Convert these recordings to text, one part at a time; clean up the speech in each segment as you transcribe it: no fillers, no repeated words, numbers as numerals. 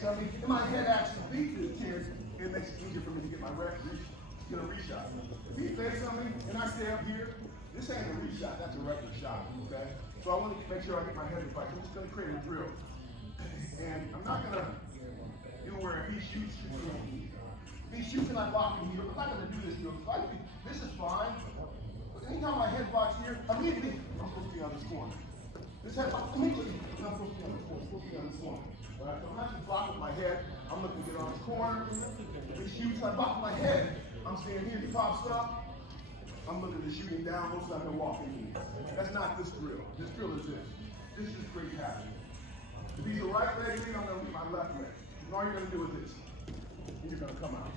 something, and my head actually beats the chin, it makes it easier for me to get my get a reshot. If he says something and I stay up here, this ain't a reshot, that's a regular shot, okay? So I want to make sure I get my head in the fight. So I'm just going to create a drill. And I'm not going to do where if he shoots, if he's shooting, I block him here. I'm not going to do this drill. This is fine. But anytime my head blocks here, immediately I'm supposed to be on this corner. This head block, immediately I'm supposed to be on this corner. I'm supposed to be on this corner. Right? So I'm not just blocking my head. I'm looking to get on this corner. If he shoots, I block my head. I'm standing here. He pops up. I'm looking to shoot him down. Looks like I'm walking in. That's not this drill. This drill is this. This is great habit. If he's a right leg lead, I'm going to lead my left leg. And all you're going to do is this. And you're going to come out.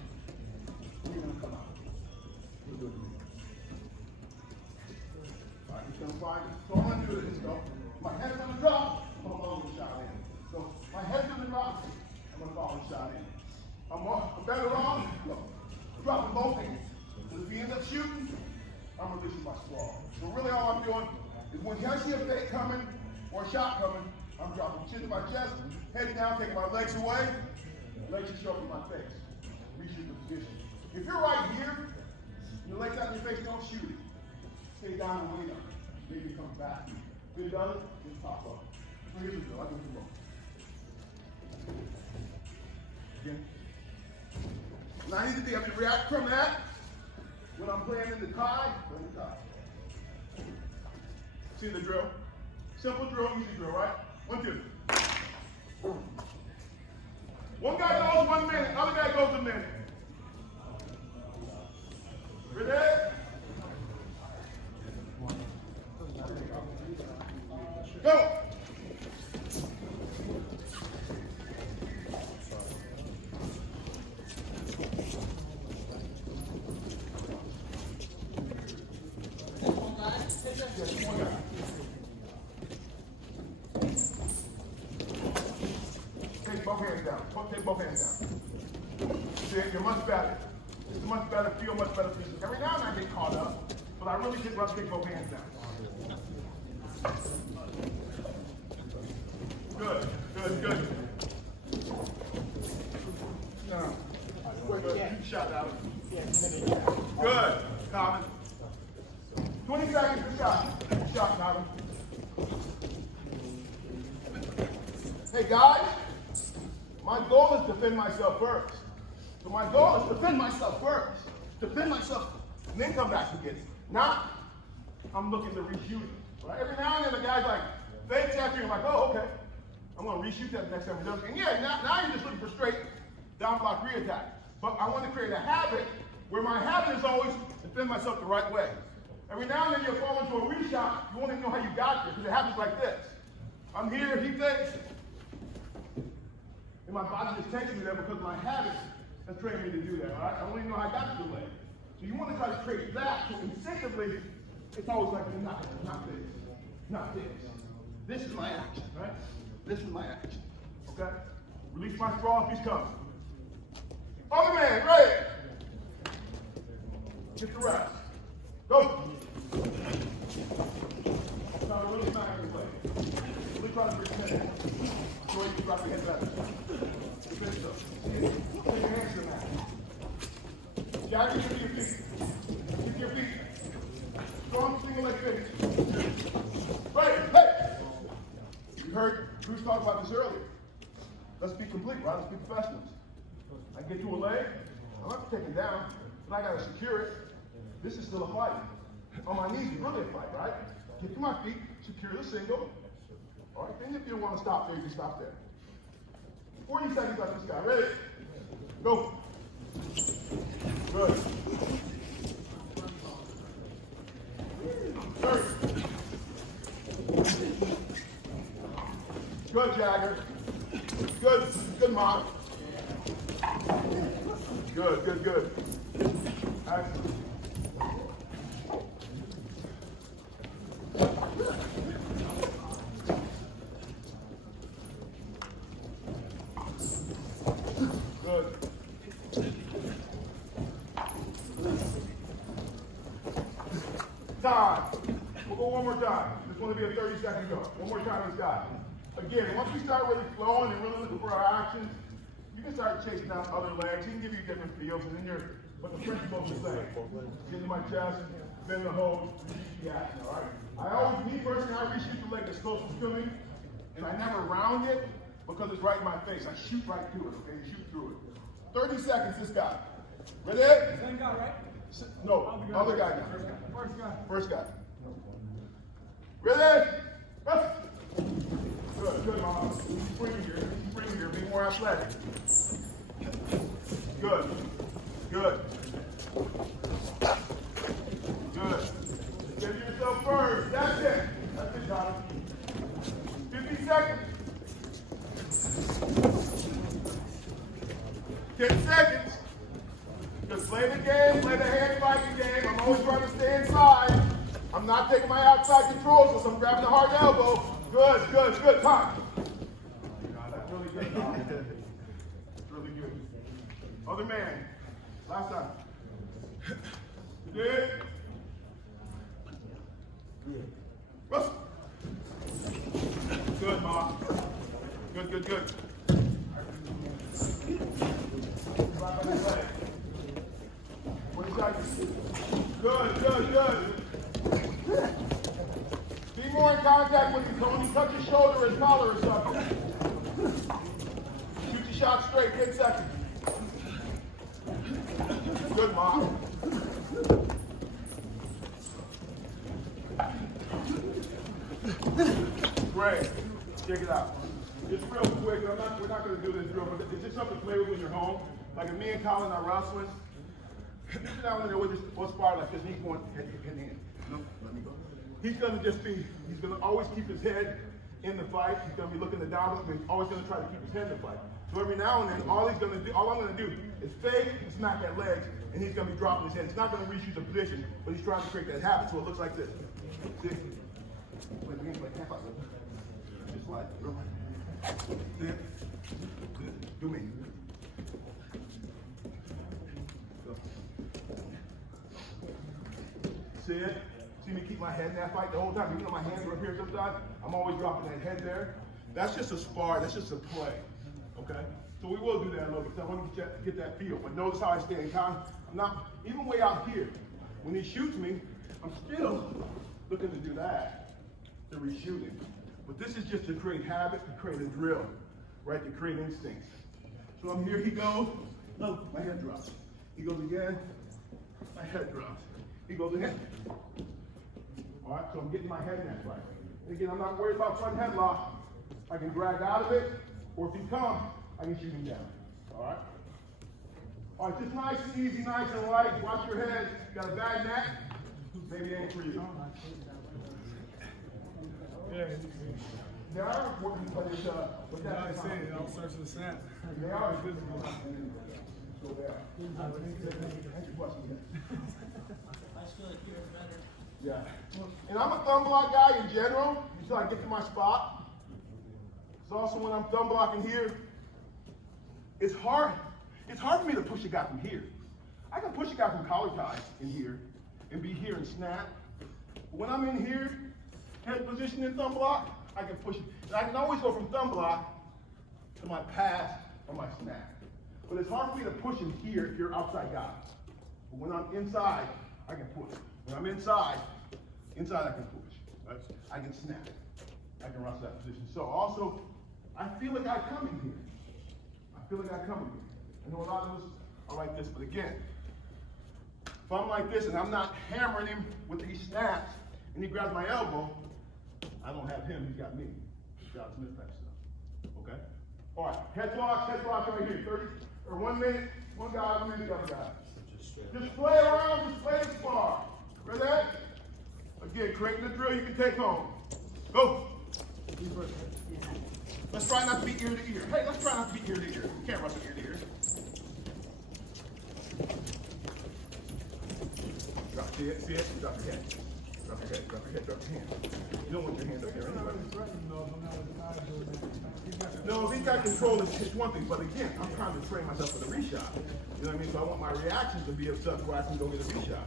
And you're going to come out. You'll do it again. All right, he's going to find it. So I'm going to do this. Go. My head's going to drop. I'm going to follow the shot in. So my head's going to drop. I'm going to follow the shot in. I'm better off dropping both hands. Because if he ends up shooting, I'm releasing my sprawl. So really all I'm doing is when I see a fake coming or a shot coming, I'm dropping chin to my chest, head down, taking my legs away, legs are showing my face. Reshoot the position. If you're right here, your legs out in your face, don't shoot it. Stay down and wait on it. Maybe it comes back to you. If it does, just pop up. So here's the drill. I do it wrong. Again. Now I need to be able to react from that when I'm playing in the tie. See the drill? Simple drill, easy drill, right? 1, 2. One guy goes 1 minute, other guy goes a minute. Ready? Go! Take both hands down. Take both hands down. See, you're much better. It's much better, feel much better. Every now and then I get caught up, but I really get take both hands down. Good, good, good. No. Good. You shot out. Good, Common. 20 seconds per shot. Shot, Common. Hey guys, my goal is to defend myself first. So my goal is to defend myself first. Defend myself, and then come back to get it. Not, I'm looking to reshoot it. Right? Every now and then the guy's like, fake tap you, I'm like, oh, okay. I'm going to reshoot that the next time he does it. And yeah, now you're just looking for straight down block re-attack. But I want to create a habit where my habit is always defend myself the right way. Every now and then you'll fall into a reshot, you won't even know how you got there, because it happens like this. I'm here, he thinks, and my body just takes me there because my habit has trained me to do that, right? I don't even know how I got to the leg. So you want to try to create that, so instinctively, it's always like, not this, not this. This is my action, right? This is my action, okay? Release my sprawl if he's coming. Other man, ready? Get the rest. Go. Try to really smack his leg. Really try to pretend it. So you can drop your head better. Finish up. Take your hands to the mat. Jab into your feet. Keep your feet. Strong single leg finish. Right, hey! You heard Bruce talk about this earlier. Let's be complete, right? Let's be professionals. I get to a leg, I'm not taking it down, but I gotta secure it. This is still a fight. On my knees is really a fight, right? Get to my feet, secure the single. All right, then if you want to stop there, you can stop there. 40 seconds like this guy. Ready? Go. Good. 30. Good, Jagger. Good, good, Mom. Good, good, good. Excellent. Good. Time. We'll go one more time. This is going to be a 30-second go. One more time, this guy. Again, once we start really flowing and really looking for our actions, start chasing down other legs. He can give you different feels, and then but the principle is the same. Get into my chest, bend the hose, reshoot the action, all right? Me personally, I reshoot the leg that's closest to me, and I never round it because it's right in my face. I shoot right through it, okay? You shoot through it. 30 seconds, this guy. Ready? Same guy, right? No, other guy now. First guy. First guy. Ready? Go. Good, Mom. Spring here. Be more athletic. Good. Good. Give yourself first. That's it. That's it, Jonathan. 50 seconds. 10 seconds. Just play the game, play the hand fighting game. I'm always trying to stay inside. I'm not taking my outside control, so I'm grabbing the hard elbow. Good. Time. That's really good, Tom. That's really good. Other man. Last time. You did? Russell. Good, Mom. Good. What is that? Good. Be more in contact with you, Tony. Touch your shoulder and collar or something. Shoot your shot straight, 10 seconds. Good, Mom. Great. Check it out. Just real quick, we're not going to do this drill, but it's just something to play with when you're home. Like if me and Colin are wrestling, sit down there with Spire like this, he's going head to hand. No, let me go. He's going to always keep his head in the fight. He's going to be looking down, but he's always going to try to keep his head in the fight. So every now and then, all I'm going to do is fake and smack that leg, and he's going to be dropping his head. He's not going to reshoot the position, but he's trying to create that habit, so it looks like this. See? Just like, real light. Do me. Go. See it? See me keep my head in that fight the whole time? Even though my hands are up here sometimes, I'm always dropping that head there. That's just a spar, that's just a play. Okay? So we will do that a little bit because I want to get that feel. But notice how I stay in contact. I'm not, even way out here, when he shoots me, I'm still looking to do that, to reshoot him. But this is just to create habit, to create a drill, right? To create instincts. So I'm here, he goes, no, my head drops. He goes again, my head drops. He goes again. All right, so I'm getting my head in that fight. And again, I'm not worried about front headlock. I can drag out of it, or if he comes, I can shoot him down. All right? All right, just nice and easy, nice and light. Watch your head. Got a bad neck? Maybe it ain't for you. Yeah. They are important, but it's but that's I say it, I'll search the snap. They are good. So there. Yeah. And I'm a thumb block guy in general until I get to my spot. It's also when I'm thumb blocking here, it's hard. It's hard for me to push a guy from here. I can push a guy from collar tie in here and be here and snap. But when I'm in here, head position in thumb block, I can push it. And I can always go from thumb block to my pass or my snap. But it's hard for me to push him here if you're outside guy. But when I'm inside, I can push. When I'm inside I can push. Right? I can snap. I can rush that position. So also, I feel like I come in here. I know a lot of us are like this, but again, if I'm like this and I'm not hammering him with these snaps and he grabs my elbow, I don't have him, he's got me. John Smith type stuff. Okay? All right, head blocks right here. 30 or 1 minute, one guy, 1 minute, the other guy. Just play around, just play the spar. Ready? Again, creating the drill you can take home. Go. Let's try not to be ear to ear. Hey, let's try not to be ear to ear. You can't wrestle ear to ear. See it? Drop your head. Drop your hand. You don't want your hand up there anyway. No, if he's got control, it's one thing, but again, I'm trying to train myself for the reshot. You know what I mean? So I want my reactions to be of such where I can go get a reshot.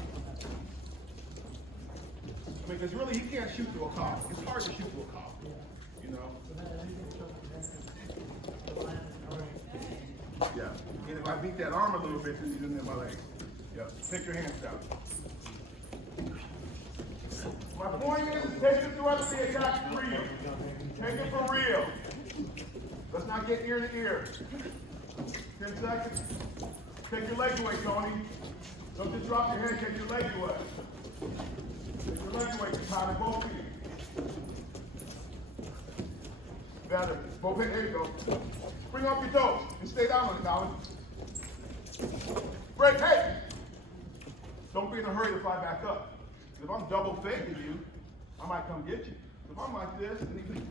Because really, he can't shoot through a collar. It's hard to shoot through a collar. You know? Yeah. And if I beat that arm a little bit, then he's in there my legs. Yep. Take your hands down. My point is, take it throughout the attack for real. Take it for real. Let's not get ear to ear. 10 seconds. Take your legs away, Tony. Don't just drop your head, take your legs away. Take your legs away, Tyler, both feet. Better. Both feet, there you go. Bring up your toes and stay down on it, Colin. Break, hey! Don't be in a hurry to fly back up. If I'm double faking you, I might come get you. If I'm like this, then you can.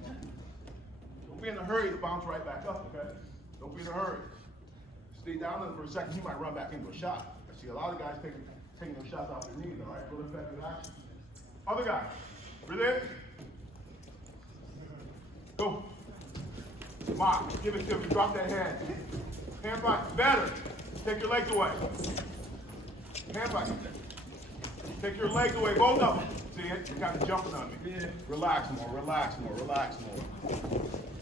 Don't be in a hurry to bounce right back up, okay? Don't be in a hurry. Stay down there for a second, he might run back into a shot. I see a lot of guys taking those shots off their knees, all right? Good effective action. Other guy, breathe in. Go. Mock, give it to him, drop that hand. Hand back, better. Take your legs away. Hand back. Take your legs away, both of them. See it? You're kind of jumping on me. Yeah. Relax more, relax more, relax more.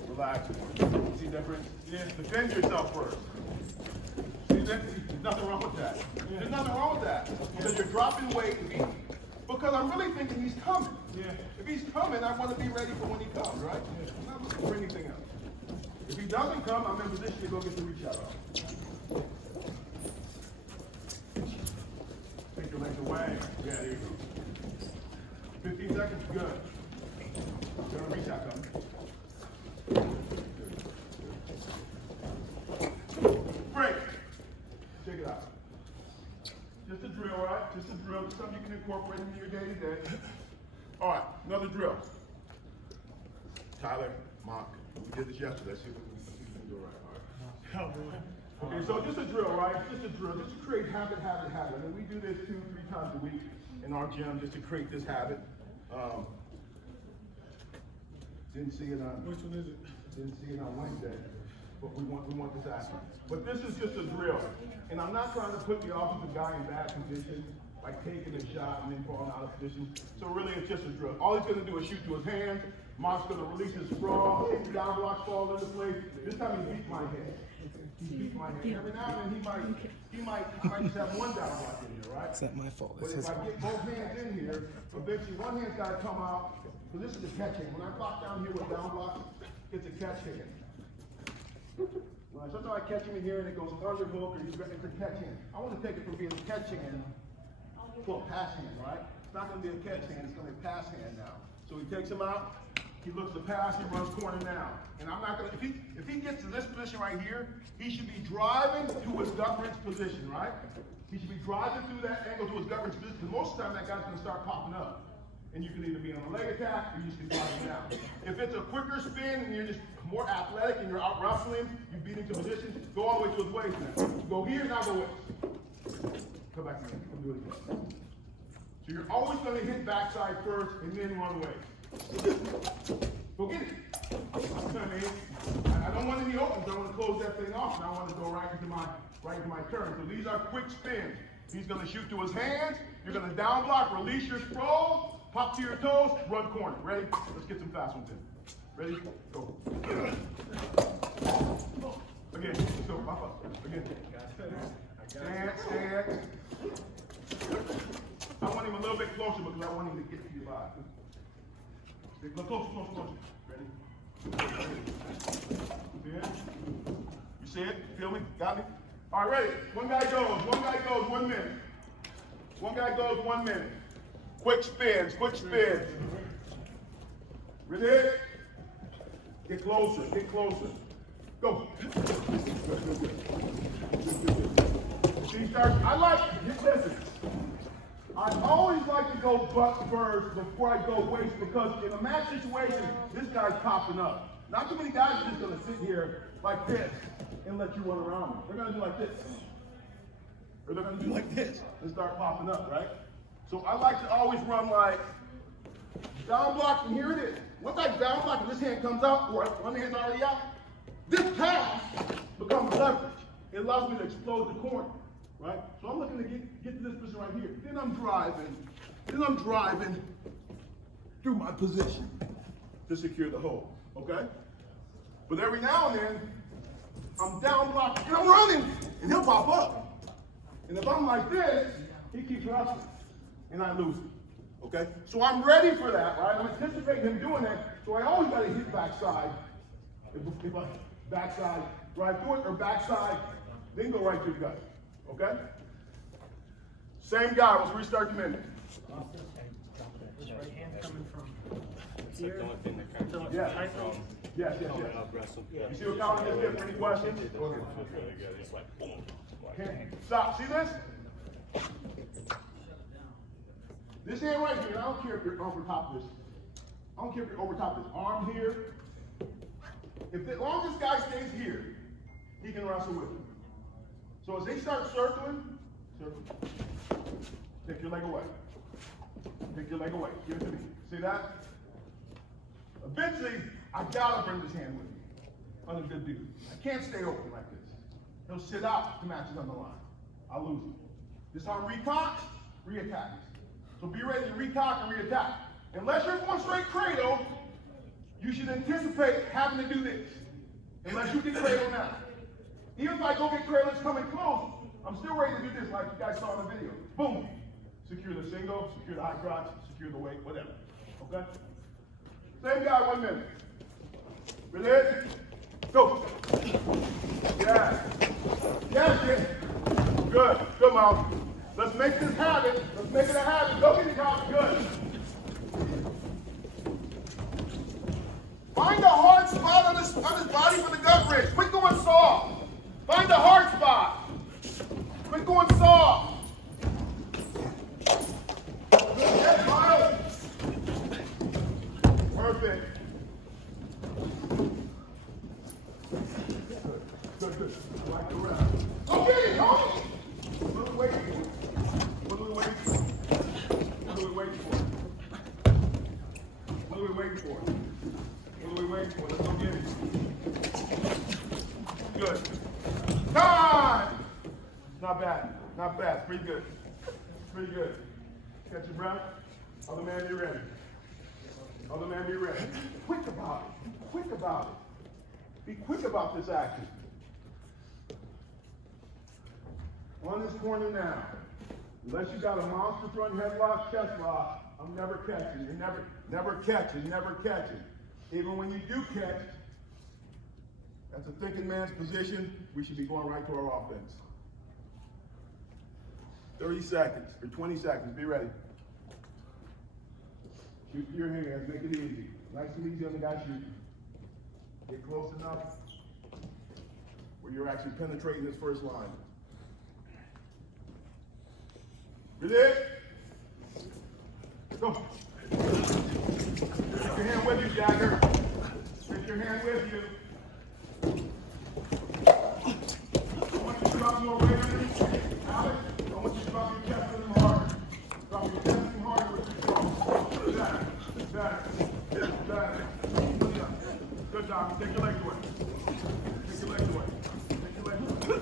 Relax more. See the difference? Yeah. Defend yourself first. See that? There's nothing wrong with that. Yeah. There's nothing wrong with that. Because you're dropping weight. Because I'm really thinking he's coming. Yeah. If he's coming, I want to be ready for when he comes, right? Yeah. I'm not looking for anything else. If he doesn't come, I'm in position to go get the reach out off. Take your legs away. Yeah, there you go. 15 seconds, good. Got a reach out coming. Break. Check it out. Just a drill, right? Just a drill. Just something you can incorporate into your day-to-day. All right, another drill. Tyler, Mock, we did this yesterday. Let's see if we can do it right. All right. Okay, so just a drill, right? Just a drill. Just to create habit. I mean, we do this 2-3 times a week in our gym just to create this habit. Didn't see it on. Which one is it? Didn't see it on Wednesday. But we want this action. But this is just a drill. And I'm not trying to put the opposite guy in bad position, like taking a shot and then falling out of position. So really it's just a drill. All he's gonna do is shoot to his hand. Mock's gonna release his sprawl, hit the down block, fall into place. This time he beat my head. He beat my head. Every now and then he might just have one down block in here, right? It's not my fault. But if I get both hands in here, eventually one hand's gotta come out. So this is a catch hand. When I block down here with down block, it's a catch hand. Sometimes I catch him in here and it goes under hook or it's a catch hand. I want to take it from being a catch hand to a pass hand, right? It's not going to be a catch hand, it's going to be a pass hand now. So he takes him out, he looks to pass, he runs corner now. And I'm not going to, if he gets to this position right here, he should be driving to his gut wrench position, right? He should be driving through that angle to his gut wrench position because most of the time that guy's going to start popping up. And you can either be on a leg attack or you just can drive him down. If it's a quicker spin and you're just more athletic and you're out wrestling, you beat into position, go all the way to his waist now. Go here, now go waist. Come back again. Come do it again. So you're always going to hit backside first and then run away. Go get it. You know what I mean? I don't want any opens. I want to close that thing off and I want to go right into my turn. So these are quick spins. He's going to shoot to his hands. You're going to down block, release your sprawl. Pop to your toes, run corner. Ready? Let's get some fast ones in. Ready? Go. Again, let's go. Pop up. Again. Stand. I want him a little bit closer because I want him to get to your body. Look closer. Ready? See it? You see it? Feel me? Got me? All right, ready? One guy goes, 1 minute. One guy goes, 1 minute. Quick spins. Ready? Get closer. Go. She starts, listen. I always like to go butt first before I go waist because in a match situation, this guy's popping up. Not too many guys are just gonna sit here like this and let you run around them. They're gonna do like this. Or they're gonna do like this and start popping up, right? So I like to always run like down block, and here it is. Once I down block and this hand comes out, or one hand's already out, this pass becomes leverage. It allows me to explode the corner, right? So I'm looking to get to this position right here. Then I'm driving through my position to secure the hole, okay? But every now and then, I'm down blocking and I'm running. and he'll pop up. And if I'm like this, he keeps wrestling, and I lose it. Okay? So I'm ready for that, right? I'm anticipating him doing that, so I always got to hit backside. If I backside, right foot or backside, then go right to the gut. Okay? Same guy. Let's restart the minute. This right hand coming from It's like the only thing that kind of Yeah. from Yes, yes, coming yes. up wrestle. You see what Colin just did for any questions? It feels really good. It's like boom. Okay. Stop. See this? This hand right here, I don't care if you're over top of this. I don't care if you're over top of this arm here. As long as this guy stays here, he can wrestle with you. So as they start circling, take your leg away. Take your leg away. Give it to me. See that? Eventually, I gotta bring this hand with me. I'm a good dude. I can't stay open like this. He'll sit out to matches on the line. I'll lose him. This arm recocks, reattacks. So be ready to recock and reattack. Unless you're going straight cradle, you should anticipate having to do this. Unless you get cradle now. Even if I go get cradle, it's coming close, I'm still ready to do this like you guys saw in the video. Boom. Secure the single, secure the high crotch, secure the weight, whatever. Okay? Same guy, 1 minute. Ready? Go. Yeah. Yeah, shit. Good. Good, Mom. Let's make this habit. Let's make it a habit. Go get it, Colin. Good. Find a hard spot on his body for the gut wrench. Quit going soft. Find a hard spot. Quit going soft. Good, Miles. Perfect. Good. Like the rest. Go get it, homie. What are we waiting for? What are we waiting for? What are we waiting for? What are we waiting for? What are we waiting for? Let's go get it. Good. Time! Not bad. Not bad. Pretty good. Pretty good. Catch your breath. Other man, be ready. Other man, be ready. Quick about it. Quick about it. Be quick about this action. On this corner now. Unless you got a monster front headlock, chest lock, I'm never catching. You're never catching, never catching. Even when you do catch, that's a thinking man's position. We should be going right to our offense. 30 seconds or 20 seconds. Be ready. Shoot your hands. Make it easy. Nice and easy on the guy shooting. Get close enough where you're actually penetrating this first line. Ready? Go. Take your hand with you, Jagger. Take your hand with you. I want you to drop more weight on it. Alex, I want you to drop your chest a little harder. Drop your chest a little harder with your throat. Back. Good job. Take your legs away. Take your legs away. Take your legs away.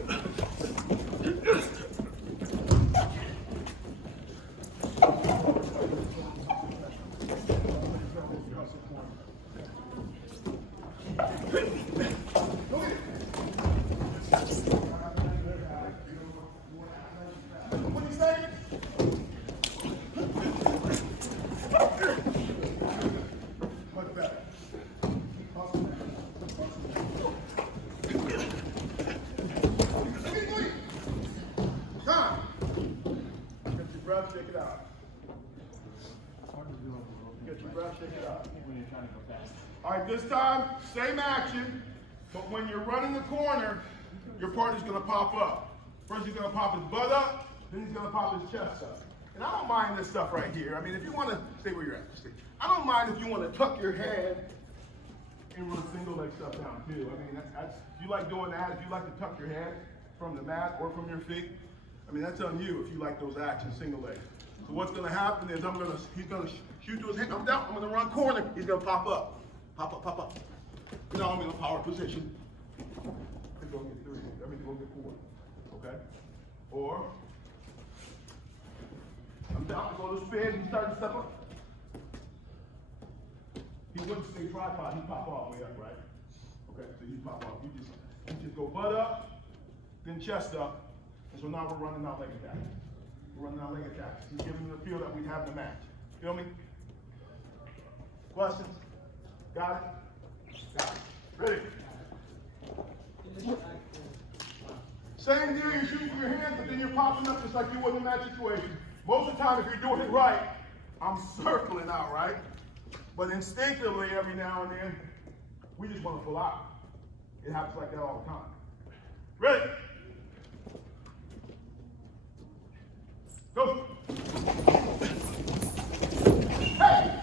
Shake it out. Get your breath, shake it out. All right, this time, same action, but when you're running the corner, your partner's gonna pop up. First he's gonna pop his butt up, then he's gonna pop his chest up. And I don't mind this stuff right here. I mean, if you wanna, stay where you're at, stay. I don't mind if you wanna tuck your head and run single leg stuff down too. I mean, that's if you like doing that, if you like to tuck your head from the mat or from your feet, I mean, that's on you if you like those actions, single leg. So what's gonna happen is he's gonna shoot to his hand, I'm down, I'm gonna run corner, he's gonna pop up. Pop up, pop up. Now I'm in a power position. Go get 3, go get 4, okay? Or, I'm down, go to spin, he starts to step up. He wouldn't stay tripod, he'd pop all the way up, right? Okay, so you pop off, you just go butt up, then chest up. And so now we're running our leg attack. We're running our leg attack. He's giving them the feel that we have the match. Feel me? Questions? Got it? Got it. Ready? Same deal, you're shooting for your hands, but then you're popping up just like you would in that situation. Most of the time, if you're doing it right, I'm circling out, right? But instinctively, every now and then, we just want to pull out. It happens like that all the time. Ready? Go. Hey!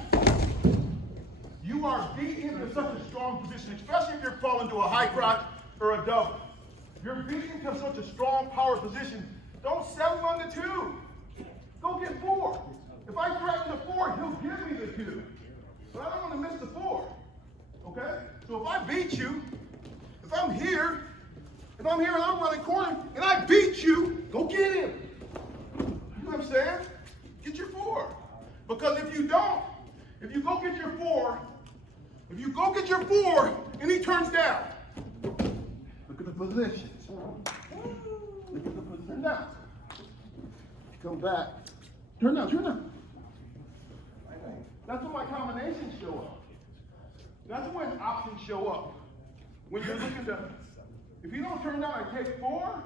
You are beaten into such a strong position, especially if you're falling to a high crotch or a double. You're beaten into such a strong power position. Don't settle on the 2. Go get 4. If I threaten the 4, he'll give me the 2. But I don't want to miss the 4. Okay? So if I beat you, if I'm here and I'm running corner and I beat you, go get him. You know what I'm saying? Get your 4. Because if you don't, if you go get your 4 and he turns down, look at the position. Look at the position now. Come back. Turn down. That's when my combinations show up. That's when options show up. When you're looking to, if you don't turn down and take 4,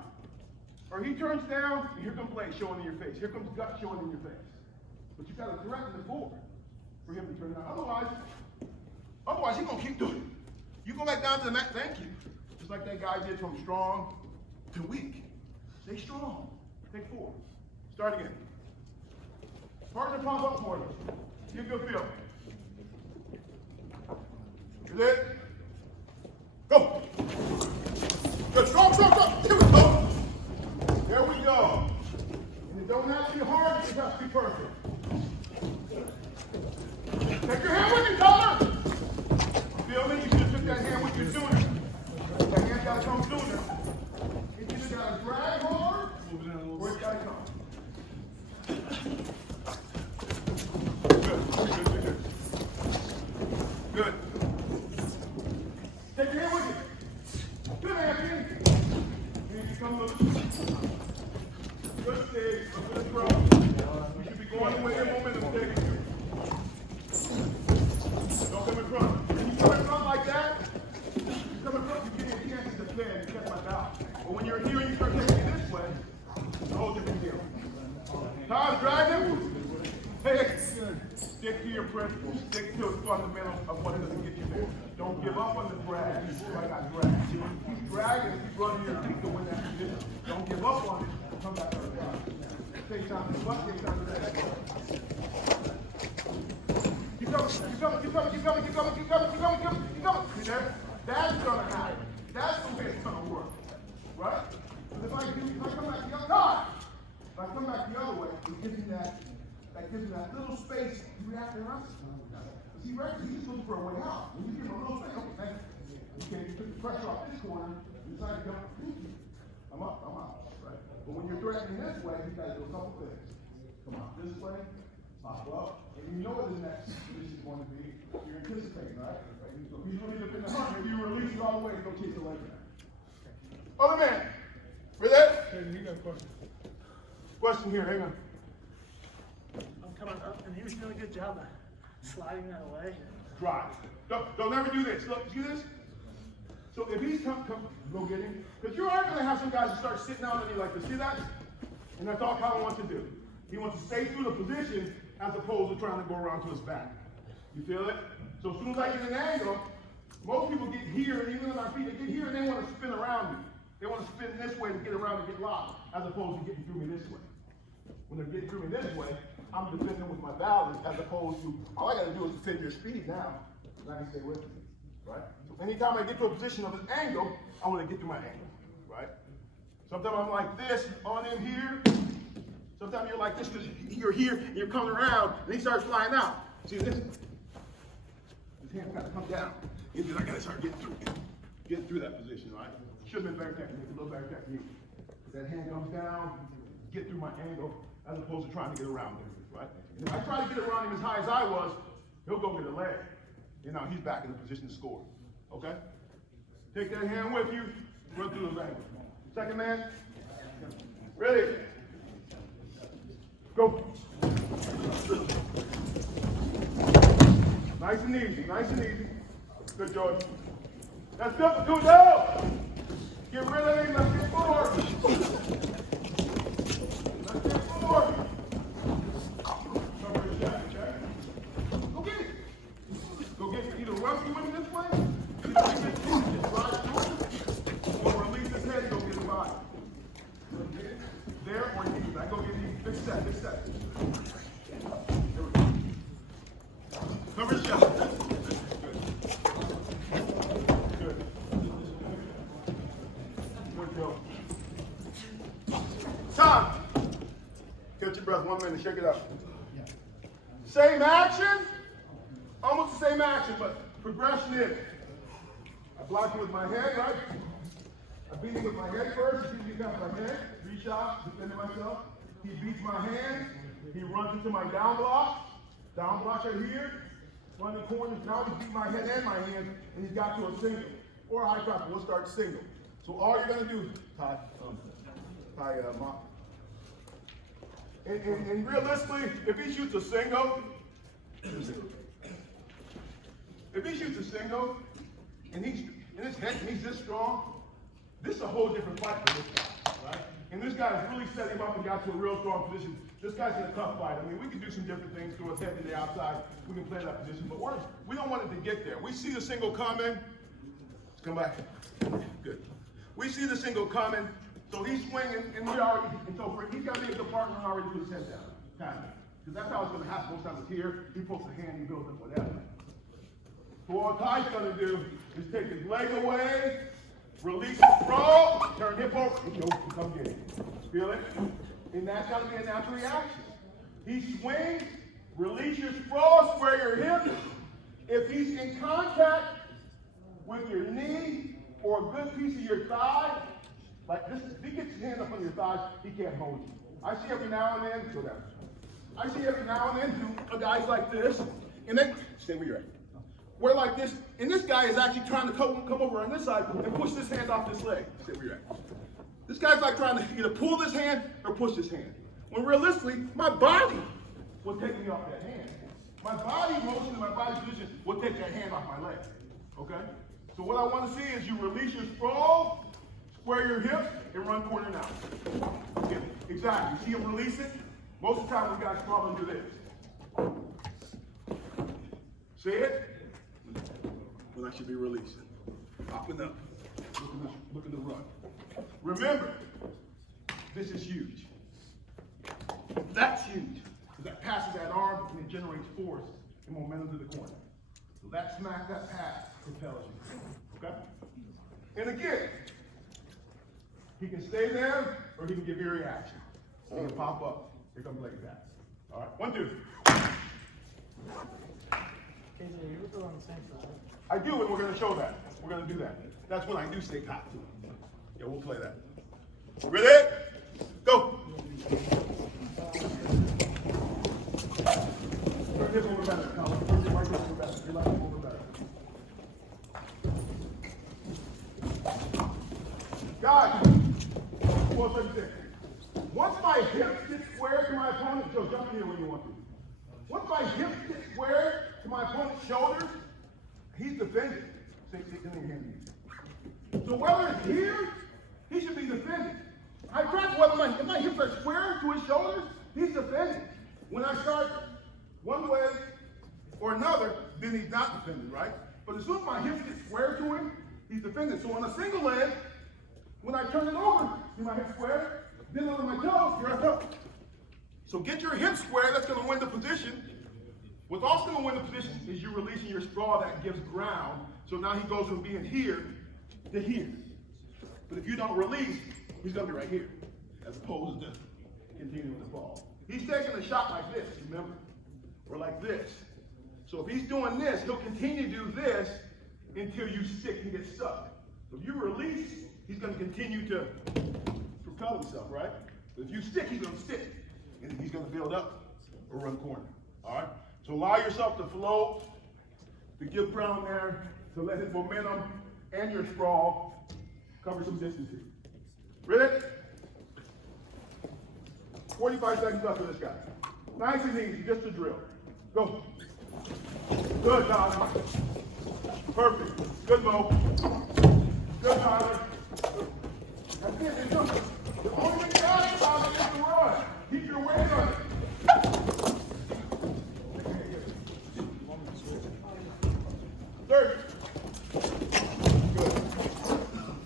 or he turns down, here comes blade showing in your face. Here comes gut showing in your face. But you got to threaten the 4 for him to turn down. Otherwise he's going to keep doing it. You go back down to the mat, thank you. Just like that guy did from strong to weak. Stay strong. Take 4. Start again. Partner pump up for you. Get a good feel. Is it? Go. Good. Strong. Here we go. There we go. And it don't have to be hard, it has to be perfect. Take your hand with you, Tyler. Feel me? You should have took that hand with you sooner. That hand got to come sooner. It either got to drag hard, or it's got to come. Good. Take your hand with you. Good, Anthony. And you come loose. Good stage. Good throw. You should be going the way your momentum is taking you. Don't come in front. When you come in front like that, you come in front, you give me a chance to defend and catch my balance. But when you're here and you start taking it this way, it's a whole different deal. Todd, drag him. Hey, stick to your principles. Stick to the fundamentals of what it is to get you there. Don't give up on the drag. I got drag. Keep dragging, keep running your feet to win that position. Don't give up on it. Come back to the ground. Take time to butt, take time to that. Keep coming. See there? That's gonna happen. That's the way it's gonna work. Right? But if I come back the other time, if I come back the other way, it gives me that little space to react to us. See, right? He's just looking for a way out. When you give him a little space, okay, you took the pressure off this corner, you decide to go, I'm up, right? But when you're threatening this way, you gotta do a couple things. Come on, this way, pop up, and you know what the next position is going to be. You're anticipating, right? So if he's really looking to hunt, if you release it all the way, go chase the leg back. Other man, ready? Hey, you got a question. Question here, hang on. I'm coming up, and he was doing a good job of sliding that away. Drive. Don't ever do this. Look, see this? So if he's come, go get him. Because you are going to have some guys who start sitting down and you like to see that? And that's all Colin wants to do. He wants to stay through the position as opposed to trying to go around to his back. You feel it? So as soon as I get an angle, most people get here, and even on our feet, they get here and they want to spin around me. They want to spin this way to get around and get locked, as opposed to getting through me this way. When they're getting through me this way, I'm defending with my balance, as opposed to, all I got to do is defend your speed now, and I can stay with you, right? So anytime I get to a position of an angle, I want to get to my angle, right? Sometimes I'm like this, on in here. Sometimes you're like this, because you're here, and you're coming around, and he starts flying out. See this? His hand's got to come down. And then I got to start getting through that position, right? Should have been better technique, a little better technique. That hand comes down, get through my angle, as opposed to trying to get around him, right? And if I try to get around him as high as I was, he'll go get a leg. And now he's back in the position to score, okay? Take that hand with you, run through those angles. Second man. Ready. Go. Nice and easy, nice and easy. Good, George. That's difficult, though. Get rid of him, let's get forward. Let's get forward. Cover his shot, okay? Go get it. Go get it. Either rush you in this way, either you get through, just ride through it, or release his head and go get the body. There or you back. Go get these. Big step, big step. There we go. Cover his shot. Good. Good, Joe. Time. Catch your breath. 1 minute. Shake it up. Same action. Almost the same action, but progression is. I block it with my head, right? I beat it with my head first. He beats my head. 3 shots. Defending myself. He beats my hand. He runs into my down block. Down block right here. Run the corners. Now he's beat my head and my hand, and he's got to a single. Or a high drop. We'll start single. So all you're going to do, Ty, Mark. And realistically, if he shoots a single, and he's in his head, and he's this strong, this is a whole different fight for this guy, right? And this guy has really set him up and got to a real strong position. This guy's in a tough fight. I mean, we can do some different things, throw his head to the outside. We can play that position, but we don't want it to get there. We see the single coming. Let's come back. Good. We see the single coming, so he's swinging, and we already, and so he's got to make the partner and already put his head down. Because that's how it's going to happen. Most times it's here, he pulls the hand, he builds up whatever. So what Ty's going to do is take his leg away, release his throw, turn hip over, and go, come get it. Feel it? And that's got to be a natural reaction. He swings, release your throw, square your hip. If he's in contact with your knee or a good piece of your thigh, like this, if he gets his hand up on your thighs, he can't hold you. I see every now and then, go down. I see every now and then guys like this, and then, stay where you're at. We're like this, and this guy is actually trying to come over on this side and push this hand off this leg. Stay where you're at. This guy's like trying to either pull this hand or push this hand. When realistically, my body will take me off that hand. My body motion and my body position will take that hand off my leg. Okay? So what I want to see is you release your sprawl, square your hips, and run corner now. Yeah, exactly. You see him release it? Most of the time we got sprawl and do this. See it? When I should be releasing. Popping up. Looking to run. Remember, this is huge. That's huge. Because that passes that arm and it generates force and momentum to the corner. So that smack, that pass propels you. Okay? And again, he can stay there or he can give you a reaction. He can pop up. Here comes leg pass. All right, 1, 2. KJ, you were on the same side. I do, and we're going to show that. We're going to do that. That's when I do stay hot, too. Yeah, we'll play that. Ready? Go. Turn this over better, Colin. Turn your right wrist over better. Your left over better. Guys, 436. Once my hips get square to my opponent, Joe, jump in here when you want to. Once my hips get square to my opponent's shoulders, he's defending. So whether it's here, he should be defending. I track whether if my hips are square to his shoulders, he's defending. When I start one way or another, then he's not defending, right? But as soon as my hips get square to him, he's defending. So on a single leg, when I turn it over, see my hips square, then under my toes, here I go. So get your hips square, that's going to win the position. What's also going to win the position is you releasing your sprawl that gives ground. So now he goes from being here to here. But if you don't release, he's going to be right here, as opposed to continuing the ball. He's taking a shot like this, remember? Or like this. So if he's doing this, he'll continue to do this until you stick and get stuck. So if you release, he's going to continue to propel himself, right? But if you stick, he's going to stick. And he's going to build up or run corner. All right? So allow yourself to float, to give ground there, to let his momentum and your sprawl cover some distance here. Ready? 45 seconds left for this guy. Nice and easy, just a drill. Go. Good, Tyler. Perfect. Good, Mo. Good, Tyler. That's it. The only thing you got, Tyler, is to run. Keep your weight on it. 30. Good.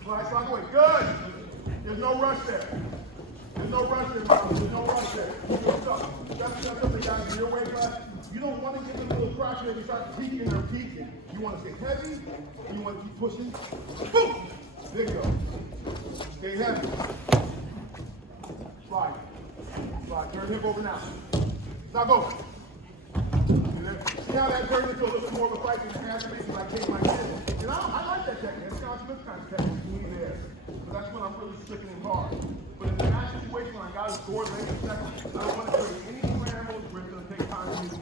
Nice, walk away. Good. There's no rush there. There's no rush there, Mom. There's no rush there. That's something, guys, in your weight class. You don't want to get into a little fraction and start peaking or peaking. You want to stay heavy, and you want to keep pushing. Boom! There you go. Stay heavy. Slide. Slide. Turn hip over now. Now go. See how that turned into a little bit more of a fight than it has to be because I came like this. And I like that technique. It's Scott Smith kind of technique to me there. But that's when I'm really sticking hard. But in that situation when I got to score late in the second, I don't want to create any scrambles where it's going to take time to use it.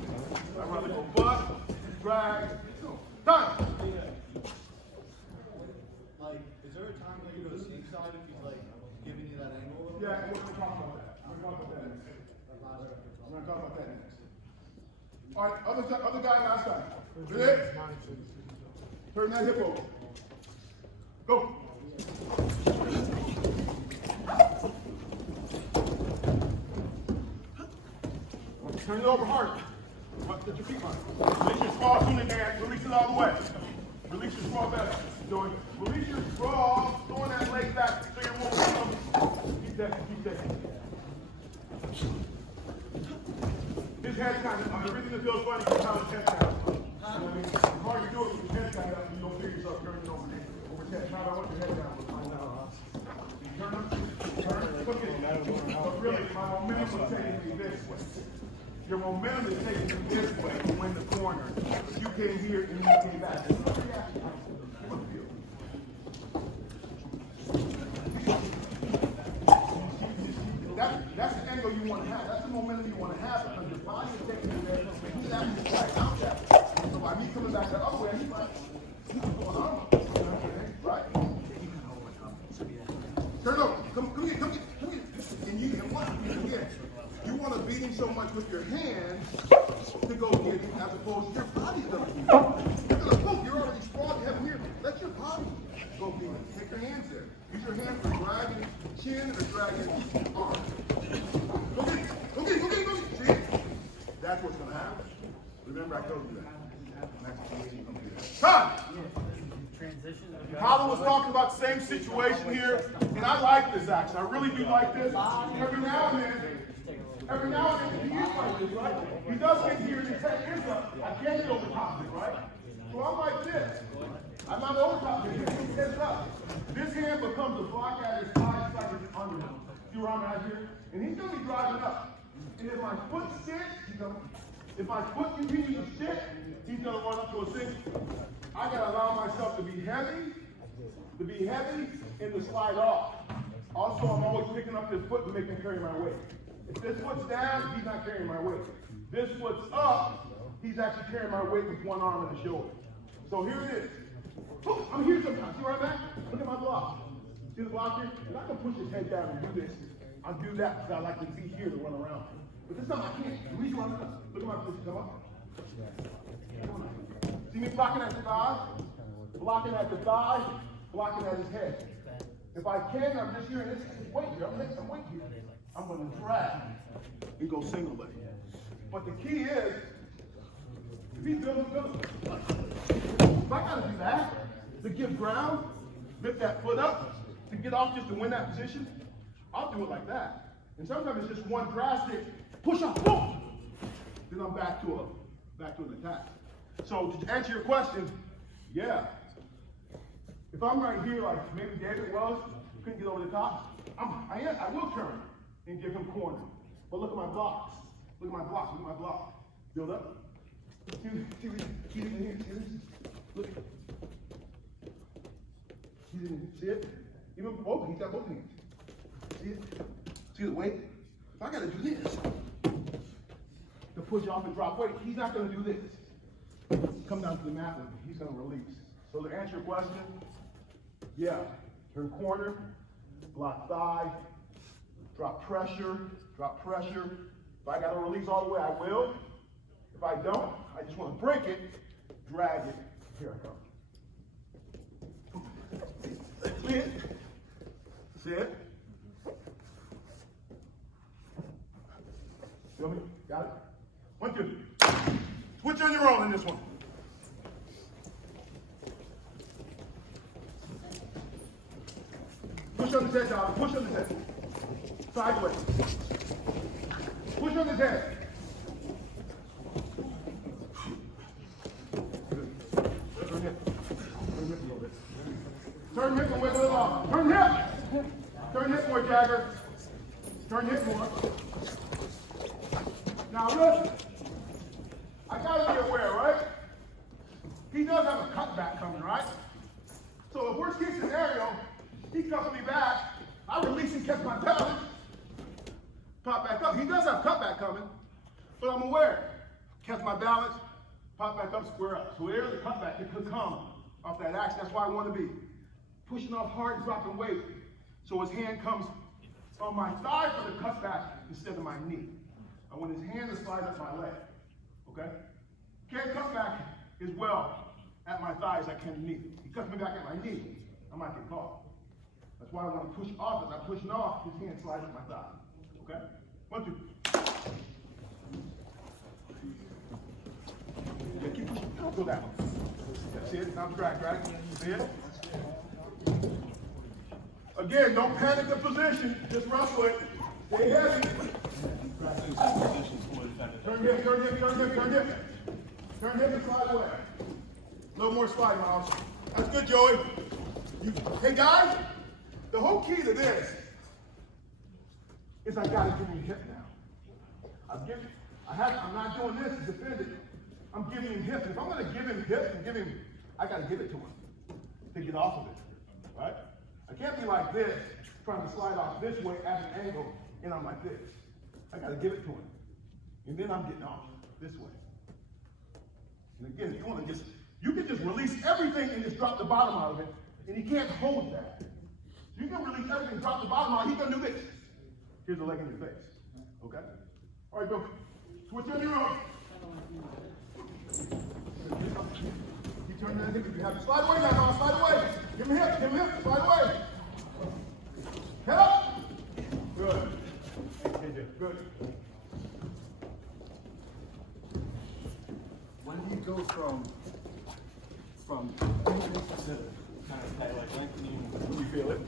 I'd rather go butt, drag, time. Like, is there a time that you go sneak side if he's like giving you that angle? Yeah, we're going to talk about that. We're going to talk about that next. We're going to talk about that next. All right, other guy last time. Ready? Turn that hip over. Go. Turn it over hard. Get your feet on. Release your straw soon and release it all the way. Release your straw better. Doing. Release your straw, throwing that leg back so you're moving. Keep that, keep that. His head's kind of, the reason it feels funny is how his head's kind of. You know what I mean? It's hard to do it with your head kind of up and you don't feel yourself turning over 10. Now I want your head down. Turn up, look at it. But really, my momentum is taking me this way. Your momentum is taking you this way to win the corner. You came here and you came back. That's the angle you want to have. That's the momentum you want to have because your body is taking you there. And he's actually right out that way. So by me coming back the other way, he's like, going on. Right? Turn over. Come here. And you want to beat him so much with your hands to go get him as opposed to your body's going to beat him. You're going to poke. You're already strong. You have him here. Let your body go beat him. Take your hands there. Use your hands for dragging chin or dragging arm. Go get it. See it? That's what's going to happen. Remember, I told you that. Time! Holland was talking about the same situation here, and I like this action. I really do like this. Every now and then, he is like this, right? He does get here and his head is up. I can't get over top of it, right? So I'm like this. I'm not over top of it. His head's up. This hand becomes a block at his side, it's like it's under him. See where I'm at here? And he's going to be driving up. And if my foot sits, if my foot continues to sit, he's going to run up to a single. I got to allow myself to be heavy, and to slide off. Also, I'm always picking up this foot to make him carry my weight. If this foot's down, he's not carrying my weight. This foot's up, he's actually carrying my weight with one arm and the shoulder. So here it is. Oh, I'm here sometimes. See where I'm at? Look at my block. See the block here? And I can push his head down and do this. I'll do that because I like to be here to run around. But this time I can't. The reason why I'm not. Look at my position. Come up. See me blocking at the thigh, blocking at the thigh, blocking at his head. If I can, I'm just here and this weight here. I'm taking some weight here. I'm going to drag and go single leg. But the key is, if he's building, if I got to do that, to give ground, lift that foot up, to get off just to win that position, I'll do it like that. And sometimes it's just one drastic push up, boom. Then I'm back to an attack. So to answer your question, yeah. If I'm right here, like maybe David was, couldn't get over the top, I will turn and give him corner. But look at my blocks. Look at my blocks. Look at my block. Build up. See in here. See this? Look. He's in here. See it? Even both. He's got both hands. See it? See the weight? If I got to do this to push off and drop weight, he's not going to do this. Come down to the mat with me. He's going to release. So to answer your question, yeah, turn corner, block thigh, drop pressure, drop pressure. If I gotta release all the way, I will. If I don't, I just wanna break it, drag it. Here I come. See it? See it? Feel me? Got it? 1, 2. Switch on your own in this one. Push on his head, Dom. Push on his head. Sideways. Push on his head. Turn hip. Turn hip a little bit. Turn hip and wiggle it off. Turn hip. Turn hip more, Jagger. Turn hip more. Now listen. I gotta be aware, right? He does have a cutback coming, right? So the worst case scenario, he comes me back, I release and catch my balance, pop back up. He does have cutback coming, but I'm aware. Catch my balance, pop back up, square up. So there's a cutback that could come off that action. That's why I want to be pushing off hard and dropping weight. So his hand comes on my thigh for the cutback instead of my knee. I want his hand to slide up my leg, okay? Can't cut back as well at my thigh as I can the knee. He cuts me back at my knee, I might get caught. That's why I want to push off. As I'm pushing off, his hand slides up my thigh. Okay? 1, 2. Yeah, keep pushing. Don't go that one. That's it. Now drag. See it? Again, don't panic the position. Just wrestle it. Stay heavy. Turn hip. Turn hip and slide away. A little more slide, Miles. That's good, Joey. Hey, guys. The whole key to this is I gotta give him hip now. I'm not doing this to defend it. I'm giving him hip. If I'm gonna give him hip and I gotta give it to him to get off of it, right? I can't be like this, trying to slide off this way at an angle, and I'm like this. I gotta give it to him. And then I'm getting off this way. And again, if you can just release everything and just drop the bottom out of it, and he can't hold that. You can release everything, drop the bottom out, he's gonna do this. Here's the leg in your face. Okay? All right, go. Switch on your own. You turn that hip if you have to. Slide away now, slide away. Give him hip, slide away. Head up. Good. Good. When do you go from When you feel it.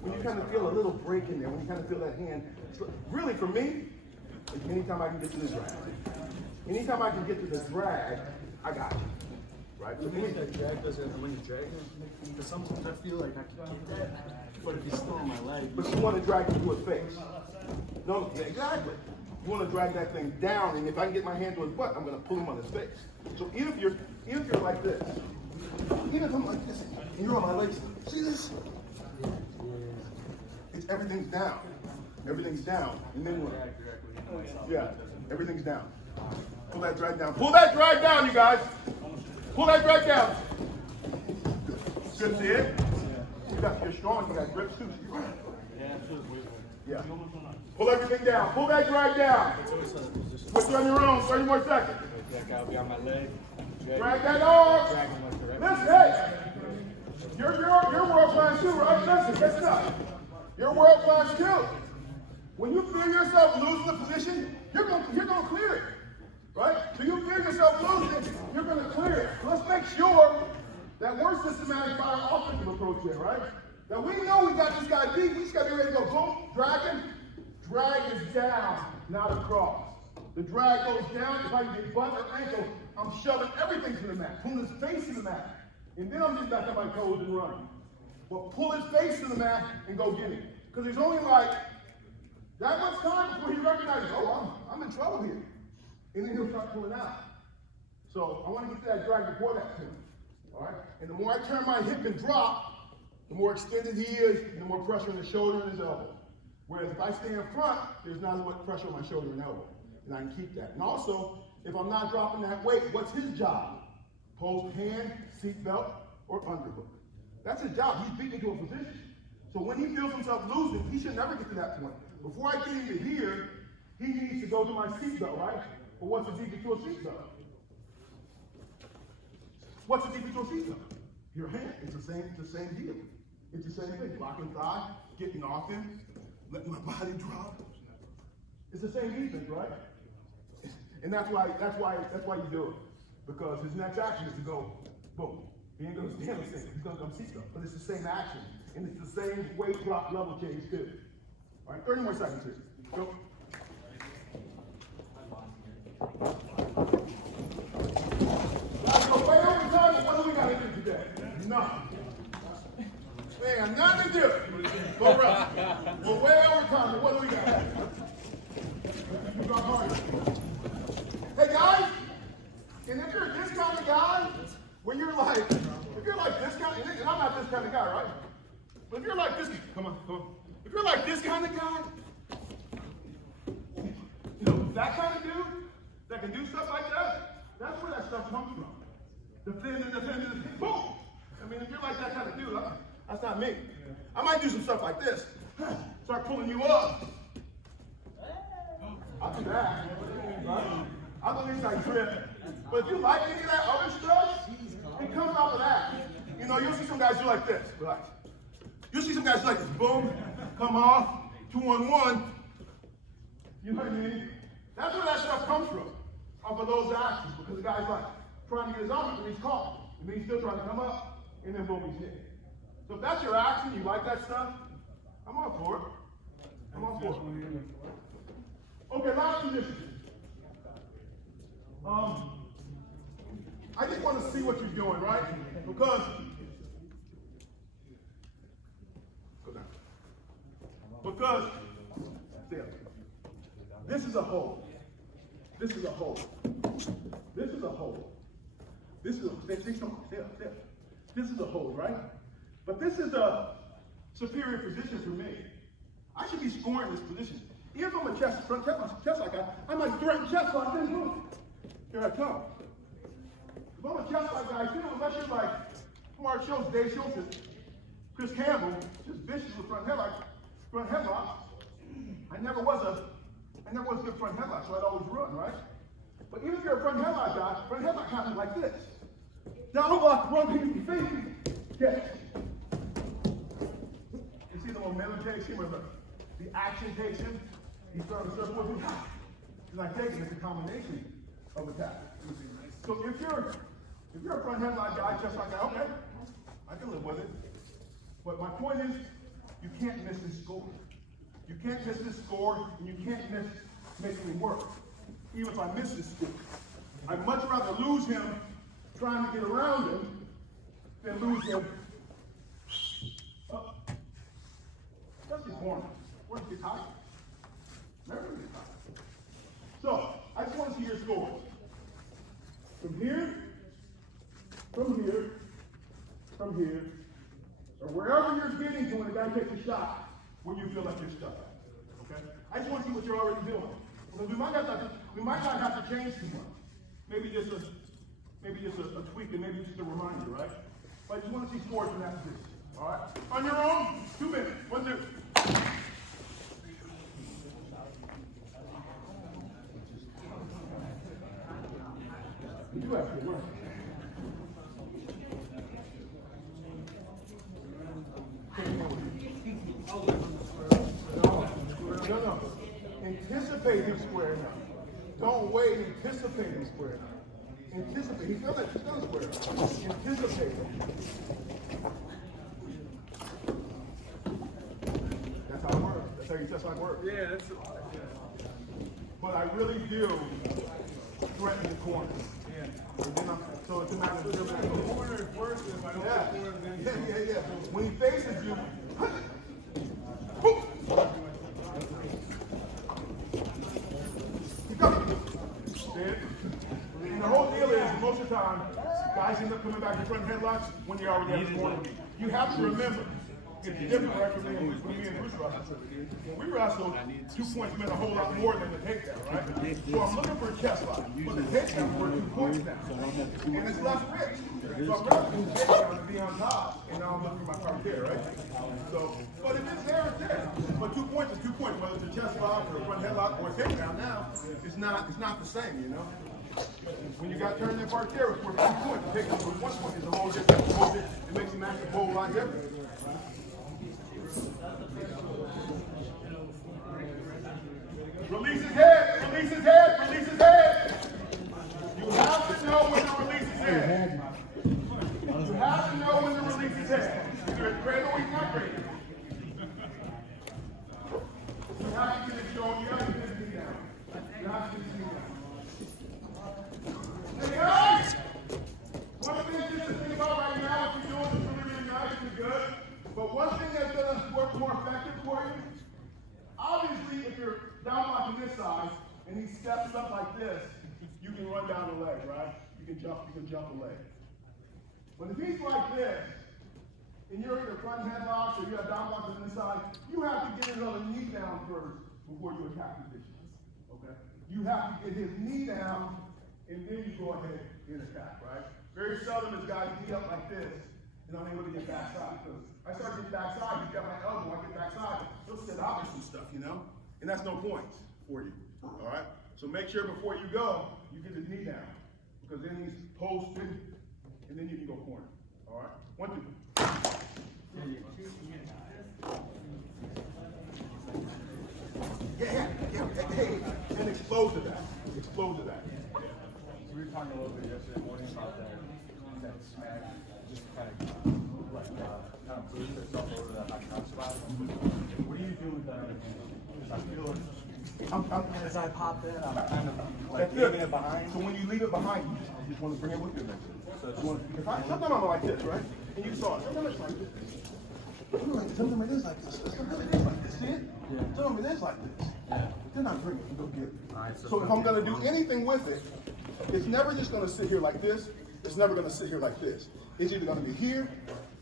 When you kind of feel a little break in there, when you kind of feel that hand. Really, for me, anytime I can get to the drag. Anytime I can get to the drag, I got you. Right? You mean that drag doesn't, when you drag him? Because sometimes I feel like I can get that, but if he's still on my leg. But you want to drag him to his face. No, exactly. You want to drag that thing down, and if I can get my hand to his butt, I'm going to pull him on his face. So even if you're like this, even if I'm like this, and you're on my legs, see this? Everything's down. Everything's down. And then what? Yeah, everything's down. Pull that drag down. Pull that drag down, you guys. Pull that drag down. Good, see it? You're strong. You got grips too. Yeah. Pull everything down. Pull that drag down. Switch on your own. 30 more seconds. I'll be on my leg. Drag that off. Listen, hey. You're world class too, right? Listen up. You're world class too. When you feel yourself losing the position, you're gonna clear it, right? So you feel yourself losing, you're gonna clear it. So let's make sure that we're systematic by our offensive approach here, right? Now we know we got this guy beat. We just gotta be ready to go. Boom, drag him. Drag is down, not across. The drag goes down. If I can get butt or ankle, I'm shoving everything to the mat. Pulling his face to the mat. And then I'm just back on my toes and running. But pull his face to the mat and go get him. Because there's only like that much time before he recognizes, oh, I'm in trouble here. And then he'll start pulling out. So I want to get to that drag before that too. All right? And the more I turn my hip and drop, the more extended he is, and the more pressure on his shoulder and his elbow. Whereas if I stay in front, there's not as much pressure on my shoulder and elbow. And I can keep that. And also, if I'm not dropping that weight, what's his job? Post hand, seat belt, or underhook. That's his job. He's beating me to a position. So when he feels himself losing, he should never get to that point. Before I get into here, he needs to go to my seatbelt, right? But what's the deep into a seatbelt? What's the deep into a seatbelt? Your hand. It's the same deal. It's the same thing. Locking thigh, getting off him, letting my body drop. It's the same defense, right? And that's why you do it. Because his next action is to go, boom. He ain't gonna stand the same. He's gonna come seatbelt. But it's the same action. And it's the same weight drop level change too. All right, 30 more seconds here. Go. Guys, go way over time, but what do we got to do today? Nothing. Man, nothing to do. Go rough. We're way over time, but what do we got? You got harder. Hey guys, and if you're this kind of guy, where you're like, if you're like this kind of, and I'm not this kind of guy, right? But if you're like this, come on. If you're like this kind of guy, you know, that kind of dude that can do stuff like that, that's where that stuff comes from. The thin, boom. I mean, if you're like that kind of dude, that's not me. I might do some stuff like this. Start pulling you up. I'll do that. Right? I'll go inside trip. But if you like any of that other stuff, it comes off of that. You know, you'll see some guys do like this. Relax. You'll see some guys do like this. Boom, come off, 2-on-1. You know what I mean? That's where that stuff comes from. Off of those actions. Because the guy's like trying to get his arm up and he's caught. And then he's still trying to come up. And then boom, he's hit. So if that's your action, you like that stuff, I'm all for it. I'm all for it. Okay, last position. I just want to see what you're doing, right? Because go down. Because this is a hole. This is a hole. This is a hole. This is a This is a hole, right? But this is a superior position for me. I should be scoring this position. Even if I'm a chest like that, I might threaten chest like this. Here I come. If I'm a chest like guy too, unless you're like Mark Schultz, Dave Schultz, Chris Campbell, just vicious with front headlock. I never was a good front headlock, so I'd always run, right? But even if you're a front headlock guy, front headlock happens like this. Down block, run, hit your face, catch. You see the momentum takes him, or the action takes him. He's throwing a circle with me. And I take it as a combination of attacks. So if you're a front headlock guy, just like that, okay, I can live with it. But my point is, you can't miss this score. You can't miss this score, and you can't miss making me work. Even if I miss this score. I'd much rather lose him trying to get around him than lose him. That's his corner. Where's his high? Never gets high. So, I just want to see your scores. From here, or wherever you're getting to when the guy takes a shot, when you feel like you're stuck. Okay? I just want to see what you're already doing. Because we might not have to change too much. Maybe just a tweak and maybe just a reminder, right? But I just want to see scores from that position. All right? On your own, 2 minutes. 1, 2. You do have to work. No. Anticipate him square now. Don't wait. Anticipate him square now. Anticipate. He's done square. Anticipate him. That's how it works. That's how you test like work. Yeah, that's But I really do threaten the corner. yeah. So it's a matter of The corner is worse if I don't score than Yeah. When he faces you, and the whole deal is, most of the time, guys end up coming back in front headlocks when you're already at the corner. You have to remember, It's different right from me and Bruce wrestle. When we wrestle, 2 points meant a whole lot more than the takedown, right? So I'm looking for a chest lock. But the takedown for 2 points now. And it's less rich. So I'm wrestling the takedown to be on top, and now I'm looking for my card there, right? So, but if it's there, it's there. But 2 points is 2 points, whether it's a chest lock or a front headlock or a takedown now, it's not the same, you know? When you got turned in part there, it's worth 2 points. The takedown for 1 point is a whole different. It makes the match a whole lot different. Release his head, release his head, release his head. You have to know when to release his head. You have to know when to release his head. Either it's great or he's not great. You have to get it shown, you have to get his knee down. You have to get his knee down. Hey guys! One of the things just to think about right now, what you're doing is really, really nice and good. But one thing that's going to work more effective for you, obviously if you're down blocking this side and he steps up like this, you can run down the leg, right? You can jump the leg. But if he's like this, and you're either front headlocks or you have down blocks on this side, you have to get his other knee down first before you attack position. Okay? You have to get his knee down and then you go ahead and attack, right? Very seldom is guys knee up like this and I'm able to get backside. Because I start getting backside, you got my elbow, I get backside, he'll sit out with some stuff, you know? And that's no point for you. All right? So make sure before you go, you get his knee down. Because then he's posted and then you can go corner. All right? 1, 2. Yeah, hey, and explode to that. Explode to that. We were talking a little bit yesterday morning about that smack, just kind of boost itself over that high top spot. What do you do with that? Because I feel like as I pop in, I'm kind of like leaving it behind. So when you leave it behind, you just want to bring it with you next. Sometimes I'm like this, right? And you saw it. Sometimes it's like this. Sometimes it is like this. Sometimes it is like this. See it? Yeah. Sometimes it is like this. Yeah. Then I bring it and go get it. Right, so if I'm going to do anything with it, it's never just going to sit here like this. It's never going to sit here like this. It's either going to be here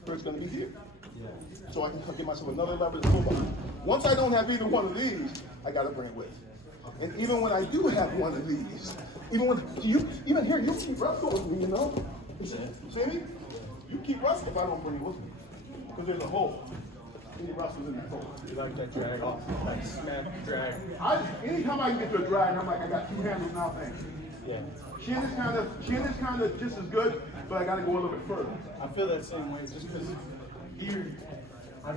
or it's going to be here. Yeah. So I can get myself another lever to pull behind. Once I don't have either one of these, I got to bring it with. And even when I do have one of these, even here, you keep wrestling with me, you know? See me? You keep wrestling if I don't bring it with me. Because there's a hole. And you wrestle in that hole. You like that drag off, that smack drag. Anytime I can get to a drag, I'm like, I got 2 handles now, thanks. Yeah. Chin is kind of just as good, but I got to go a little bit further. I feel that same way, just because here, I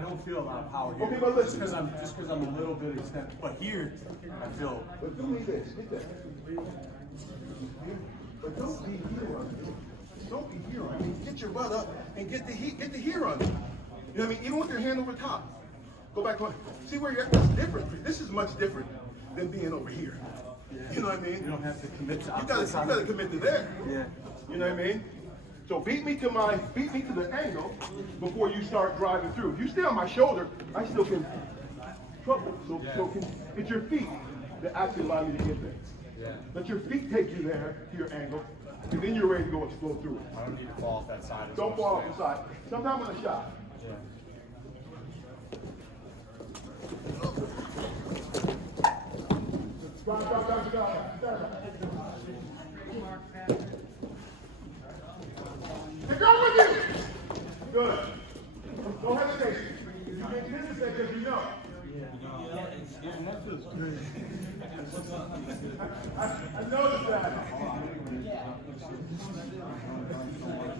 don't feel a lot of power here. Okay, but listen. Just because I'm a little bit extended. But here, I feel. But do me this. Hit that. But don't be here on me. Don't be here on me. Get your butt up and get the here on me. You know what I mean? Even with your hand over top. Go back on. See where you're at? That's different. This is much different than being over here. You know what I mean? You don't have to commit to you gotta commit to there. Yeah. You know what I mean? So beat me to the angle before you start driving through. If you stay on my shoulder, I still can trouble. So it's your feet that actually allow you to get there. Yeah. Let your feet take you there to your angle, and then you're ready to go explode through it. I don't need to fall off that side. Don't fall off the side. Sometimes on a shot. Yeah. They're going with you. Good. No hesitation. You get business there because you know. I noticed that.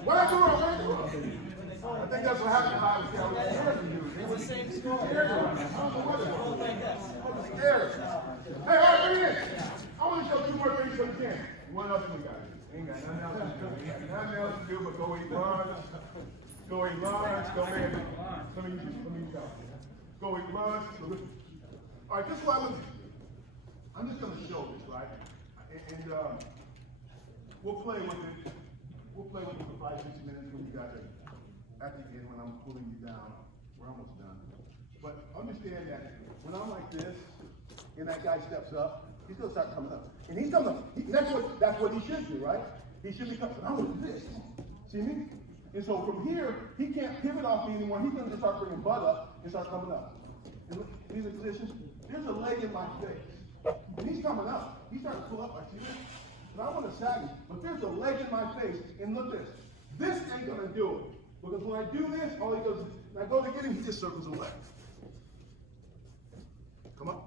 What I do wrong? What I do wrong? I think that's what happened if I was scared. It's the same score. Scared. Hey, all right, bring it in. I want to show 2 more things so you can. What else we got? Ain't got nothing else to do. Nothing else to do but go eat lunch. Go eat lunch. Let me go. Go eat lunch. All right, this is what I'm just going to show this, right? And we'll play with it. We'll play with it for 5-6 minutes when you got it. At the end, when I'm pulling you down, we're almost done. But understand that when I'm like this, and that guy steps up, he's going to start coming up. And he's coming up. That's what he should do, right? He should be coming. I'm with this. See me? And so from here, he can't pivot off me anymore. He's going to start bringing butt up and start coming up. And look, these are positions. There's a leg in my face. And he's coming up. He's starting to pull up. I see this. And I want to sag him. But there's a leg in my face. And look this. This ain't going to do it. Because when I do this, all he does is, when I go to get him, he just circles away. Come on.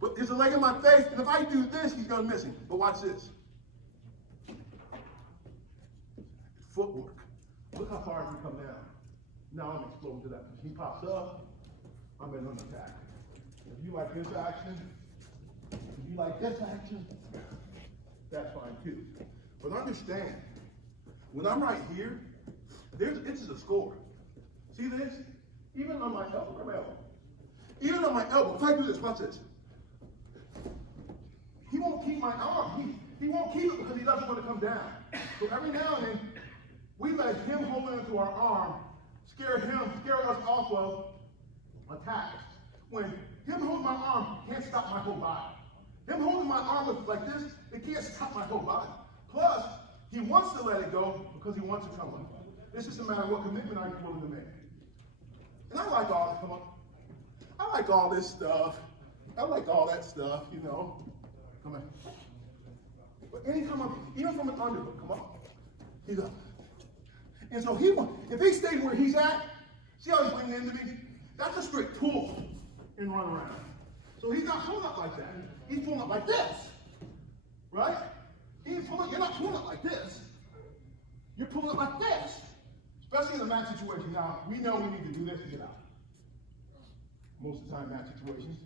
But there's a leg in my face. And if I do this, he's going to miss him. But watch this. Footwork. Look how far he can come down. Now I'm exploding to that. He pops up. I'm in an attack. If you like this action, if you like this action, that's fine too. But understand, when I'm right here, this is a score. See this? Even on my elbow, even on my elbow, if I do this, watch this. He won't keep my arm. He won't keep it because he doesn't want to come down. So every now and then, we let him hold onto our arm, scare us off of attacks. When him holding my arm can't stop my whole body. Him holding my arm like this, it can't stop my whole body. Plus, he wants to let it go because he wants to come on. It's just a matter of what commitment are you willing to make. And I like all this, come on. I like all this stuff. I like all that stuff, you know. Come on. But anytime even from an underhook, come on. He's up. And so if he stays where he's at, see how he's bringing into me? That's a straight pull and run around. So he's not pulling up like that. He's pulling up like this, right? You're not pulling up like this. You're pulling up like this. Especially in a match situation. Now, we know we need to do this to get out. Most of the time, match situations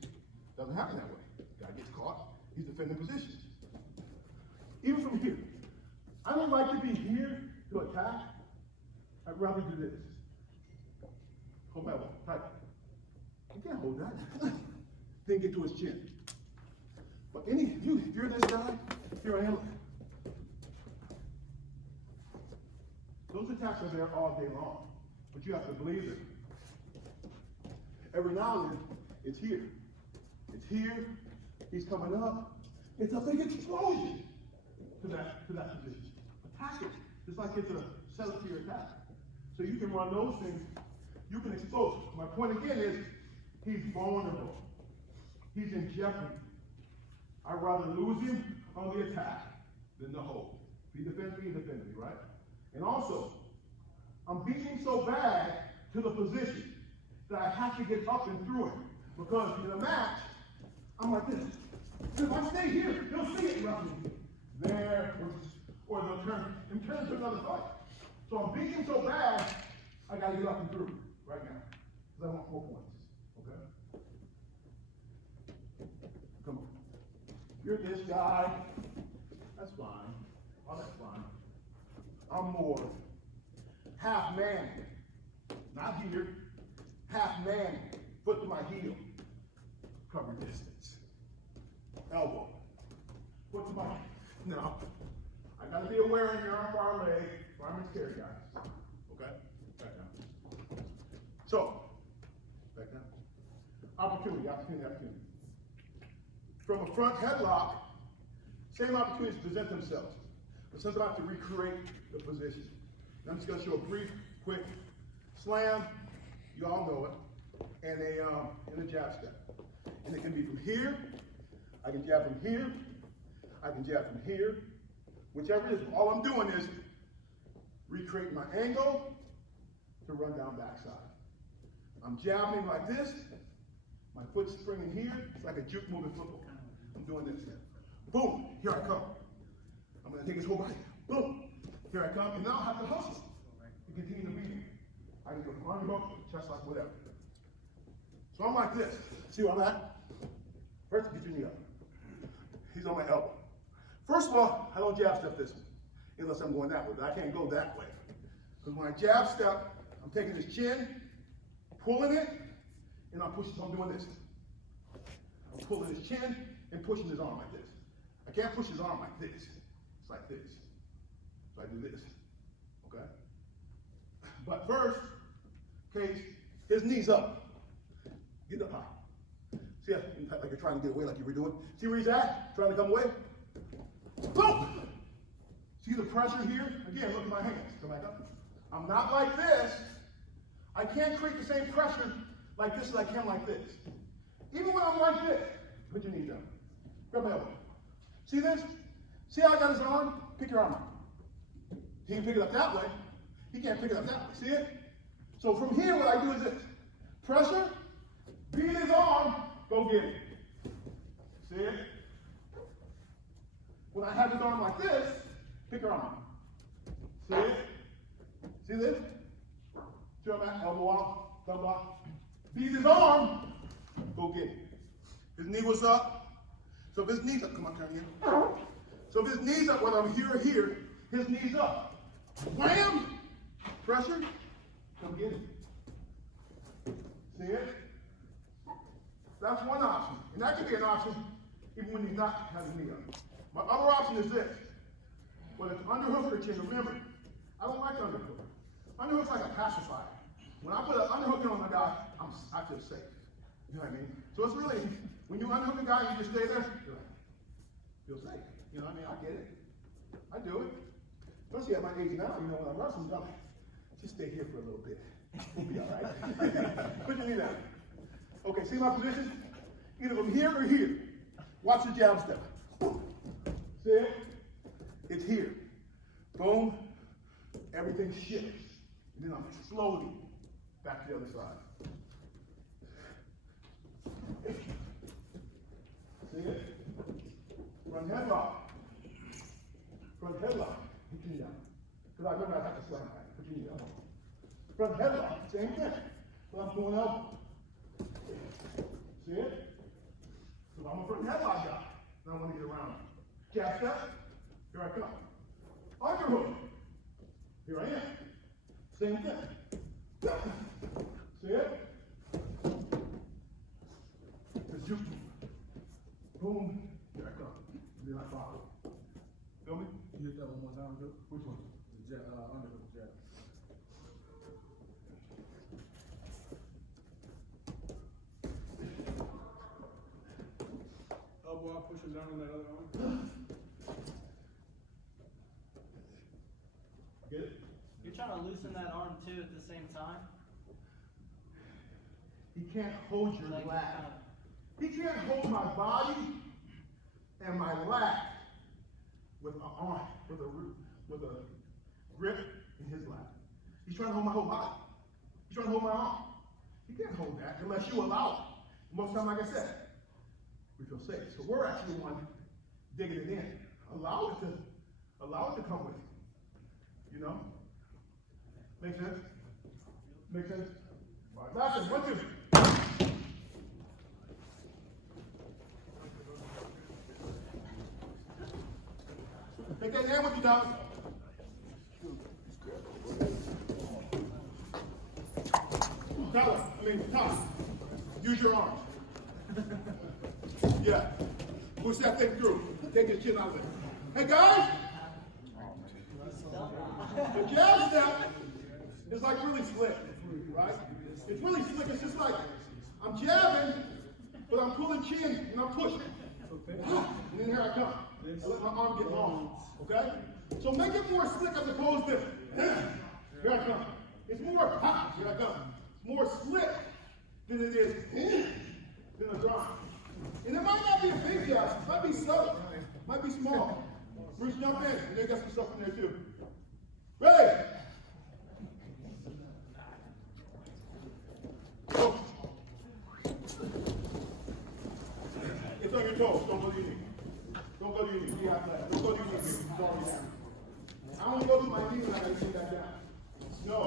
doesn't happen that way. Guy gets caught, he's defending positions. Even from here, I don't like to be here to attack. I'd rather do this. Hold my elbow, tight. You can't hold that. Then get to his chin. But if you're this guy, here I am. Those attacks are there all day long, but you have to believe it. Every now and then, it's here. It's here. He's coming up. It's a big explosion to that position. Attack it. Just like it's a set up to your attack. So you can run those things. You can expose. My point again is, he's vulnerable. He's in jeopardy. I'd rather lose him on the attack than the hold. If he defends me, right? And also, I'm beating so bad to the position that I have to get up and through it. Because in a match, I'm like this. If I stay here, they'll see it roughly there, or they'll turn to another fight. So I'm beating so bad, I gotta get up and through right now. Because I want 4 points. Okay? Come on. You're this guy. That's fine. Oh, that's fine. I'm more half man. Not here. Half man. Foot to my heel. Cover distance. Elbow. Foot to my no. I gotta be aware of your arm bar leg. Fireman's carry, guys. Okay? Back down. So, back down. Opportunity. From a front headlock, same opportunities present themselves. But sometimes I have to recreate the position. I'm just gonna show a brief, quick slam. You all know it. And a jab step. And it can be from here. I can jab from here. I can jab from here. Whichever it is, all I'm doing is recreating my angle to run down backside. I'm jabbing like this. My foot's springing here. It's like a juke moving football. I'm doing this. Boom, here I come. I'm gonna take his whole body. Boom, here I come. And now I have to hustle to continue to beat him. I can go from underhook, chest lock, whatever. So I'm like this. See where I'm at? First, get your knee up. He's on my elbow. First of all, I don't jab step this way, unless I'm going that way, but I can't go that way. Because when I jab step, I'm taking his chin, pulling it, and I'm pushing, so I'm doing this. I'm pulling his chin and pushing his arm like this. I can't push his arm like this. It's like this. So I do this, okay? But first, case, his knee's up. Get up high. See, like you're trying to get away like you were doing. See where he's at? Trying to come away? Boom! See the pressure here? Again, look at my hands. Come back up. I'm not like this. I can't create the same pressure like this as I can like this. Even when I'm like this, put your knees down. Grab my elbow. See this? See how I got his arm? Pick your arm up. He can pick it up that way. He can't pick it up that way. See it? So from here, what I do is this. Pressure, beat his arm, go get it. See it? When I have his arm like this, pick your arm up. See it? See this? See what I'm at? Elbow off, thumb off. Beat his arm, go get it. His knee was up. So if his knee's up, come on, turn again. So if his knee's up, whether I'm here or here, his knee's up. Wham! Pressure, come get it. See it? That's one option. And that could be an option even when he's not having knee up. My other option is this. Whether it's underhook or chin, remember, I don't like underhook. Underhook's like a pacifier. When I put an underhook on a guy, I feel safe. You know what I mean? So it's really, when you underhook a guy, you just stay there, you're like, feel safe. You know what I mean? I get it. I do it. Especially at my age now, you know, when I'm wrestling, I'm like, just stay here for a little bit. We'll be all right. Put your knee down. Okay, see my position? Either from here or here. Watch the jab step. See it? It's here. Boom. Everything shifts. And then I'm slowly back to the other side. See it? Front headlock. Front headlock. Put your knee down. Because I remember I have to slam back. Put your knee down. Front headlock. Same thing. But I'm doing elbow. See it? So I'm a front headlock guy. Now I want to get around. Jab step. Here I come. Underhook. Here I am. Same thing. See it? It's juke. Boom. Here I come. And then I follow. Feel me? You hit that one more time, good? Which one? The jab, underhook jab. Elbow out, pushing down on that other arm. Get it? You're trying to loosen that arm too at the same time? He can't hold your Like, lat. He can't hold my body and my lat with an arm, with a grip in his lap. He's trying to hold my whole body. He's trying to hold my arm. He can't hold that unless you allow it. Most of the time, like I said, we feel safe. So we're actually the one digging it in. Allow it to come with you. You know? Make sense? Make sense? All right, last one, 1, 2. Take that hand with you, Doc. Tom, use your arms. Yeah. Push that thing through. Take your chin out of it. Hey, guys! The jab step is like really slick, right? It's really slick. It's just like I'm jabbing, but I'm pulling chin and I'm pushing. And then here I come. I let my arm get long. Okay? So make it more slick as opposed to here I come. It's more here I come. It's more slick than it is than a grind. And it might not be a big jab. It might be subtle. It might be small. Bruce, jump in. And they got some stuff in there too. Ready? Go. It's on your toes. Don't go to your knee. Don't go to your knee. Don't go to your knee. It's already down. I don't go to my knee when I gotta take that down. No.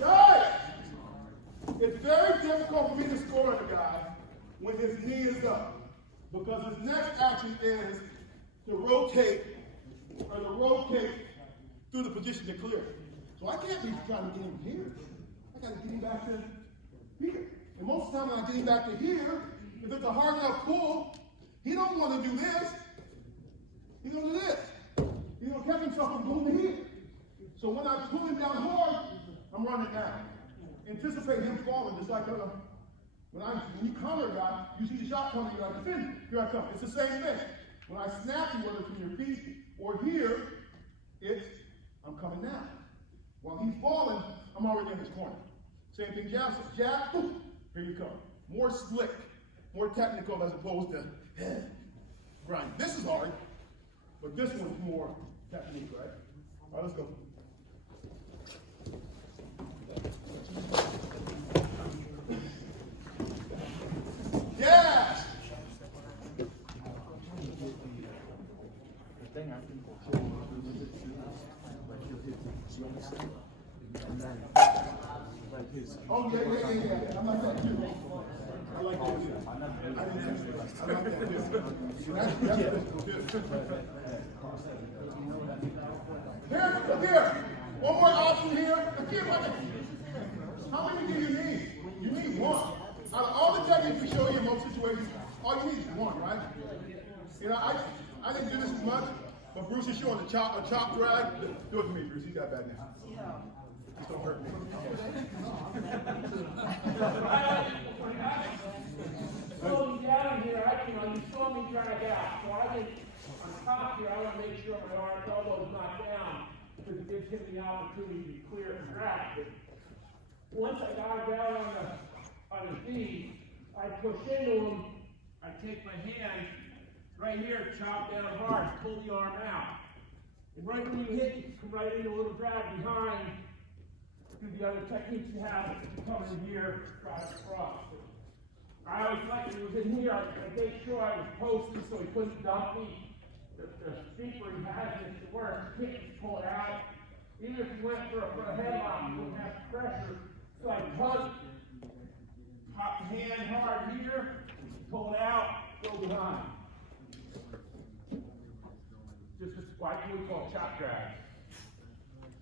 Guys! It's very difficult for me to score on a guy when his knee is up. Because his next action is to rotate through the position to clear it. So I can't be trying to get him here. I gotta get him back to here. And most of the time when I get him back to here, if it's a hard enough pull, he don't want to do this. He's gonna do this. He's gonna catch himself from doing the here. So when I pull him down hard, I'm running down. Anticipate him falling, just like when you counter a guy, you see the shot coming, you're like, defend, here I come. It's the same thing. When I snap you, whether it's from your feet or here, I'm coming down. While he's falling, I'm already in his corner. Same thing, jab, jab, boom, here you come. More slick, more technical as opposed to grind. This is hard, but this one's more technique, right? All right, let's go. Yes! The thing I think will kill you with it too is like he'll hit the understand? And then like his Oh, yeah. I'm like that too. I like that too. I like that too. That's physical too. Here, look here. One more option here. Look here, how many do you need? You need one. Out of all the techniques we show you in most situations, all you need is one, right? You know, I didn't do this as much, but Bruce is showing a chop drag. Do it for me, Bruce. He's got bad news. Just don't hurt me. Slowing down here, you saw me drag out. So I think on top here, I want to make sure my arm elbow is not down because it gives him the opportunity to clear and drag. But once I got down on his knees, I push into him. I take my hand right here, chop down hard, pull the arm out. And right when you hit, you come right into a little drag behind. Do the other techniques you have, you come in here, drive across. I always liked it was in here, I made sure I was posted so he couldn't dump me. The steeper he has it to work, you can't just pull it out. Even if you went for a headlock, you wouldn't have pressure. So I hug, pop the hand hard here, pull it out, go behind. Just what we call chop drag.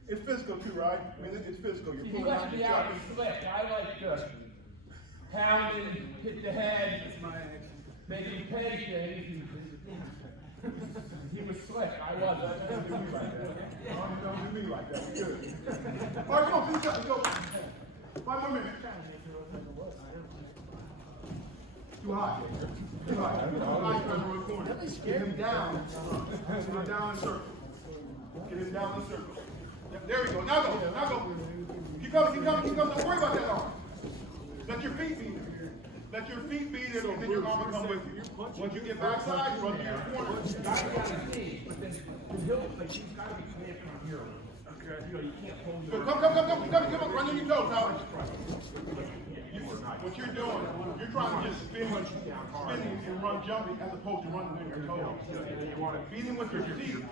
It's physical too, right? I mean, it's physical. You're You pulling out let the me out and slick. I like to pound and hit the head. Make him pay things. He was slick. I wasn't. Don't do me like that. Don't do me like that. We're good. All right, come on, finish up. Go. 5 more minutes. Too hot. Too hot. Get him down. Get him down in circle. Get him down in circle. There we go. Now go. Now go. Keep coming. Keep coming. Keep coming. Don't worry about that arm. Let your feet beat it. Let your feet beat it, and then your arm will come with you. Once you get backside, run to your corner. But then he'll like she's got to be clear from here. Okay. You can't hold So come, run on your toes now. What you're doing, you're trying to just spinning and run jumping as opposed to running on your toes. You want to beat him with your feet, and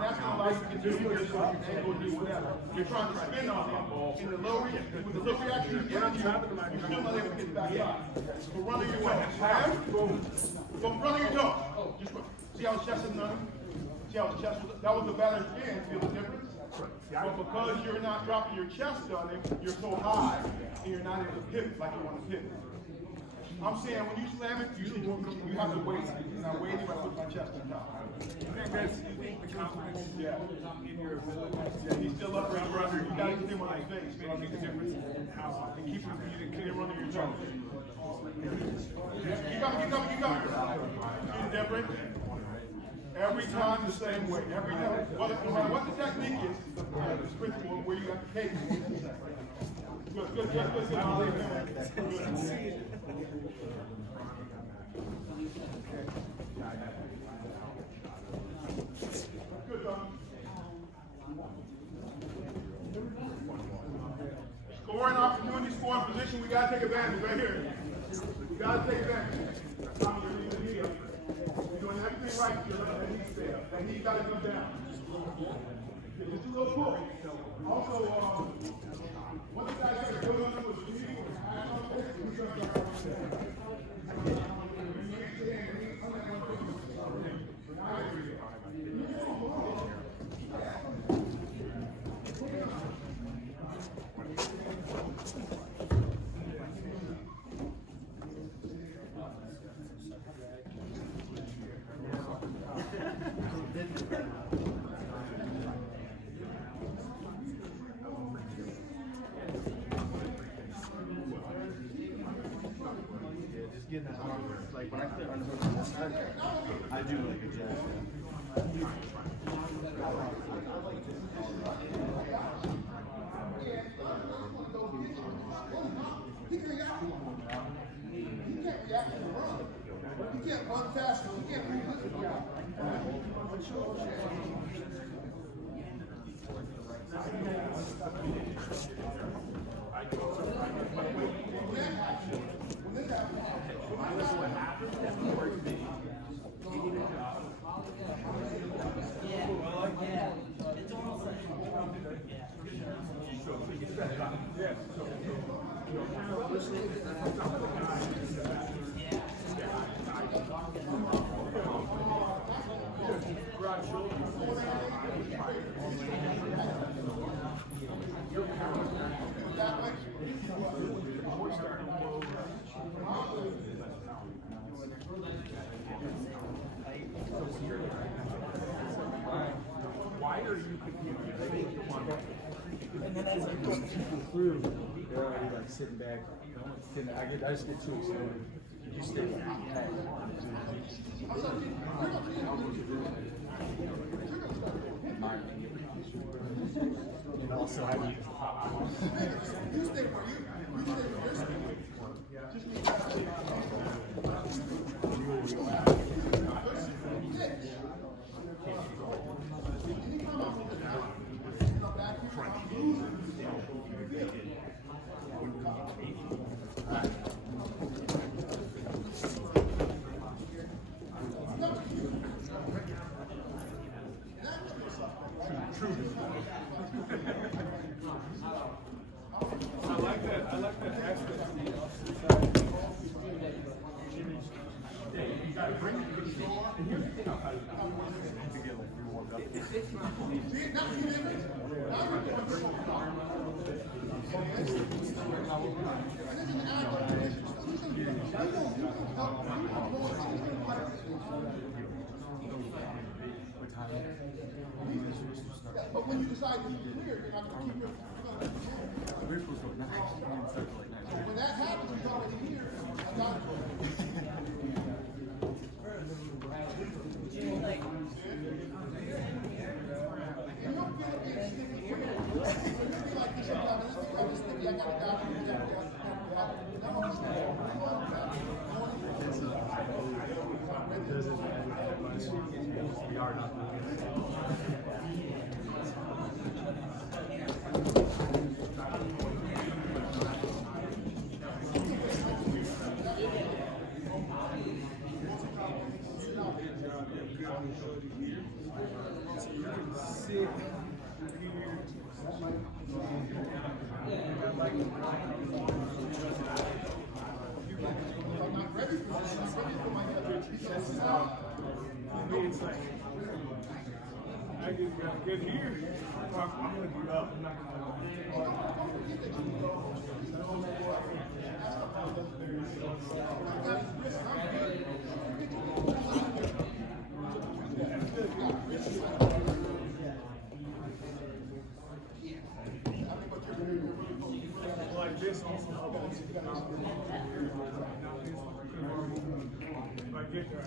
that's going to allow you to do this angle, do whatever. You're trying to spin on him. In the low with the low reaction he's giving you, you're still not able to get back up. So run on your toes. Go run on your toes. Just see how his chest is running? See how his chest was? That was a better spin. Feel the difference? But because you're not dropping your chest on it, you're so high, and you're not able to pivot like you want to pivot. I'm saying when you slam it, you have to wait. You're not waiting by putting my chest on top. You think the confidence Yeah. in your ability? Yeah, he's still up right under. You gotta get him on his face. Make a difference. And keep him running your toes. Keep coming. See the difference? Every time the same way. Every time. No matter what the technique is, the principle where you got the cake. Good. I'll leave it. Good, Tom. Scoring opportunity, scoring position, we gotta take advantage right here. We gotta take advantage. Tom, you're leaving here. You're doing everything right. That needs to fail. That needs gotta come down. Just a little pull. Also, one of the guys that goes on with the knee, getting that arm, like when I sit on the side, I do like a jab. You can't react to the run. You can't run faster. You can't react. Yeah. It's almost like Why are you competing? And then as I put people through, they're already like sitting back. I just get too excited. You stay like, and also I need You stay where you stay where you're staying. Just need I like that aspect. But when you decide to be clear, you're not going to keep it. When that happens, it's already here. I got it. And you'll get it being sticky for you. You'll be like this sometimes. I'm just sticky. I got it down. We are not It's like, I just got to get here. I'm going to get up. I'm not like this also. If I get there,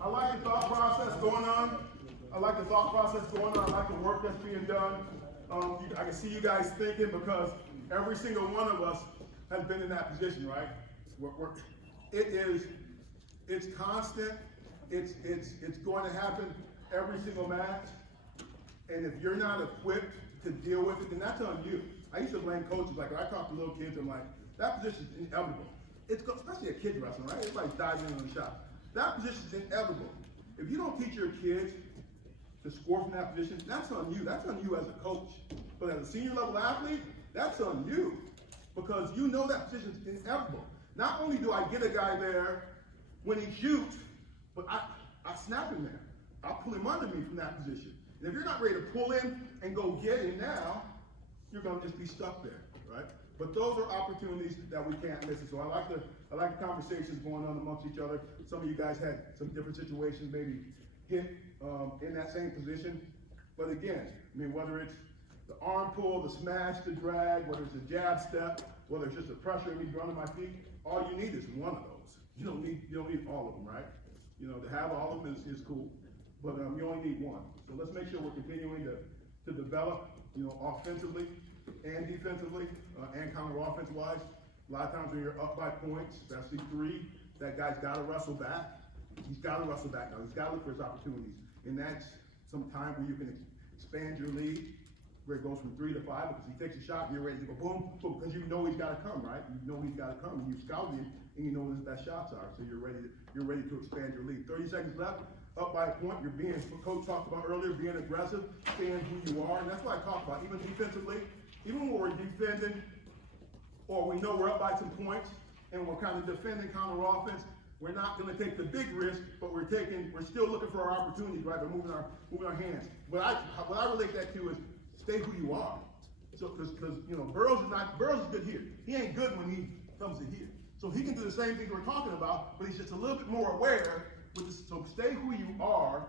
I like the thought process going on. I like the thought process going on. I like the work that's being done. I can see you guys thinking because every single one of us has been in that position, right? It's constant. It's going to happen every single match. And if you're not equipped to deal with it, then that's on you. I used to blame coaches. Like when I talk to little kids, I'm like, that position's inevitable. Especially a kid wrestling, right? Everybody's diving in the shot. That position's inevitable. If you don't teach your kids to score from that position, that's on you. That's on you as a coach. But as a senior level athlete, that's on you. Because you know that position's inevitable. Not only do I get a guy there when he shoots, but I snap him there. I'll pull him under me from that position. And if you're not ready to pull him and go get him now, you're gonna just be stuck there, right? But those are opportunities that we can't miss. So I like the conversations going on amongst each other. Some of you guys had some different situations, maybe hit in that same position. But again, I mean, whether it's the arm pull, the smash, the drag, whether it's a jab step, whether it's just a pressure and me running my feet, all you need is one of those. You don't need all of them, right? You know, to have all of them is cool, but you only need one. So let's make sure we're continuing to develop, you know, offensively and defensively and counter offense wise. A lot of times when you're up by points, especially 3, that guy's got to wrestle back. He's got to wrestle back now. He's got to look for his opportunities, and that's some time where you can expand your lead, where it goes from 3 to 5, because he takes a shot, and you're ready to go boom, boom, because you know he's got to come, right? You know he's got to come, and you scout him, and you know what his best shots are, so you're ready to expand your lead. 30 seconds left, up by a point, you're being, what Coach talked about earlier, being aggressive, staying who you are, and that's what I talked about, even defensively, even when we're defending, or we know we're up by some points, and we're kind of defending counter offense, we're not going to take the big risk, but we're still looking for our opportunities, right? By moving our hands. What I relate that to is stay who you are. So, because you know, Burroughs is good here. He ain't good when he comes to here. So he can do the same things we're talking about, but he's just a little bit more aware. So stay who you are.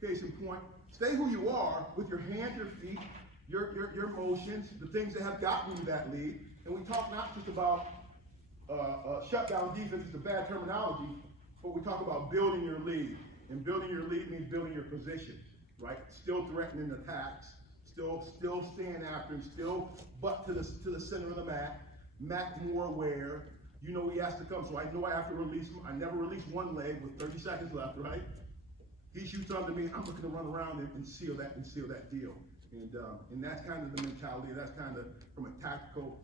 Case in point, stay who you are with your hands, your feet, your motions, the things that have gotten you that lead. And we talk not just about shutdown defense is a bad terminology, but we talk about building your lead. And building your lead means building your position, right? Still threatening attacks, still staying after him, still butt to the center of the mat, more aware. You know he has to come, so I know I have to release him. I never release one leg with 30 seconds left, right? He shoots under me, I'm looking to run around and seal that deal. And that's kind of the mentality. That's kind of from a tactical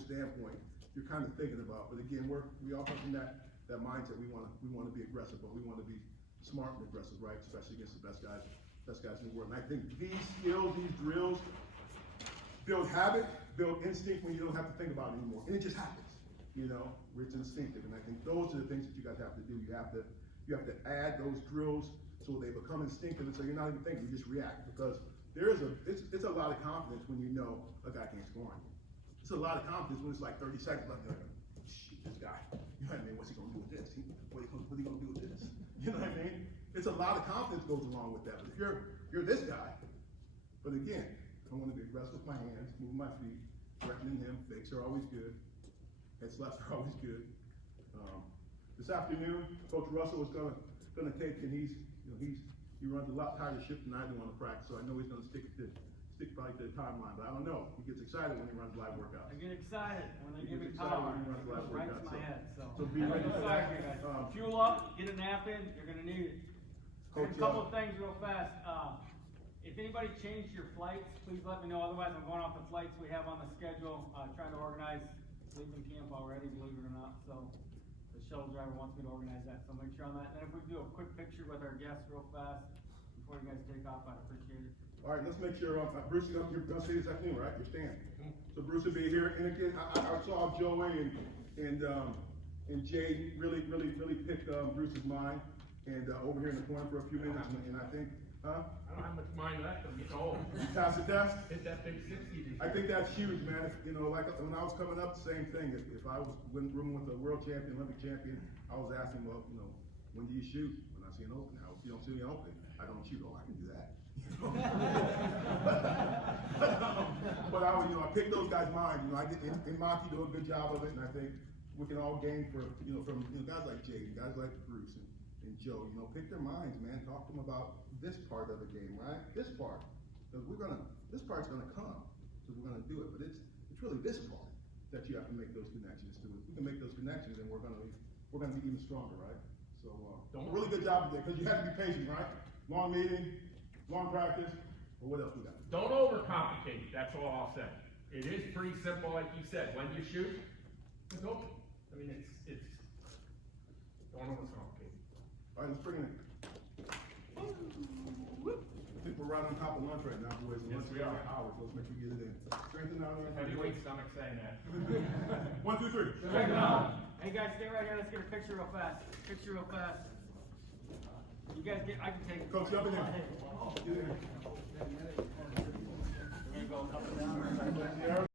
standpoint you're kind of thinking about. But again, we all come from that mindset. We want to be aggressive, but we want to be smart and aggressive, right? Especially against the best guys in the world. And I think these skills, these drills, build habit, build instinct when you don't have to think about it anymore, and it just happens. You know, where it's instinctive. And I think those are the things that you guys have to do. You have to add those drills so they become instinctive, and so you're not even thinking, you just react, because it's a lot of confidence when you know a guy can't score on you. It's a lot of confidence when it's like 30 seconds left. You're like, shoot, this guy. You know what I mean? What's he gonna do with this? What are he gonna do with this? You know what I mean? It's a lot of confidence goes along with that. But if you're this guy, but again, I want to be aggressive with my hands, moving my feet, threatening him. Fakes are always good. Head slaps are always good. This afternoon, Coach Russell is gonna take, and he runs a lot tighter shift than I do on the practice, so I know he's gonna stick probably to the timeline, but I don't know. He gets excited when he runs live workouts. I get excited when they give me Excited power. when he runs It live goes right to workouts, my head. so be ready for that. Fuel up, get a nap in. You're gonna need it. Coach, And a couple of things real fast. If anybody changed your flights, please let me know. Otherwise, I'm going off the flights we have on the schedule. Trying to organize leaving camp already, believe it or not. So the shuttle driver wants me to organize that. So make sure on that. And then if we do a quick picture with our guests real fast before you guys take off, I'd appreciate it. All right, let's make sure, Bruce, you're gonna see this afternoon, right? You're staying. So Bruce will be here, and again, I saw Joey and Jay really picked Bruce's mind, and over here in the corner for a few minutes, and I think, I don't have much mind left, I'm getting old. you passed the test? Hit that big 60. I think that's huge, man. If, you know, like when I was coming up, same thing. If I was rooming with a world champion, Olympic champion, I was asking, well, you know, when do you shoot? When I see an open. Now, if you don't see an open, I don't shoot. Oh, I can do that. But I was, I picked those guys' minds. I did, and Maki do a good job of it, and I think we can all gain from guys like Jay, guys like Bruce and Joe. Pick their minds, man. Talk to them about this part of the game, right? This part, because this part's gonna come, so we're gonna do it. But it's really this part that you have to make those connections to. If we can make those connections, then we're gonna be even stronger, right? So, really good job today, because you have to be patient, right? Long meeting, long practice. Well, what else we got? Don't overcomplicate it, that's all I'll say. It is pretty simple, like you said. When you shoot, it's open. I mean, it's don't overcomplicate it. All right, let's bring it in. I think we're right on top of lunch right now, boys. Yes, we are. Hours. Let's make sure we get it in. Strengthen out there. Heavyweight stomach saying that. 1, 2, 3. Hey guys, stay right here. Let's get a picture real fast. Picture real fast. You guys get, I can take it. Coach, jump in there. Get in there.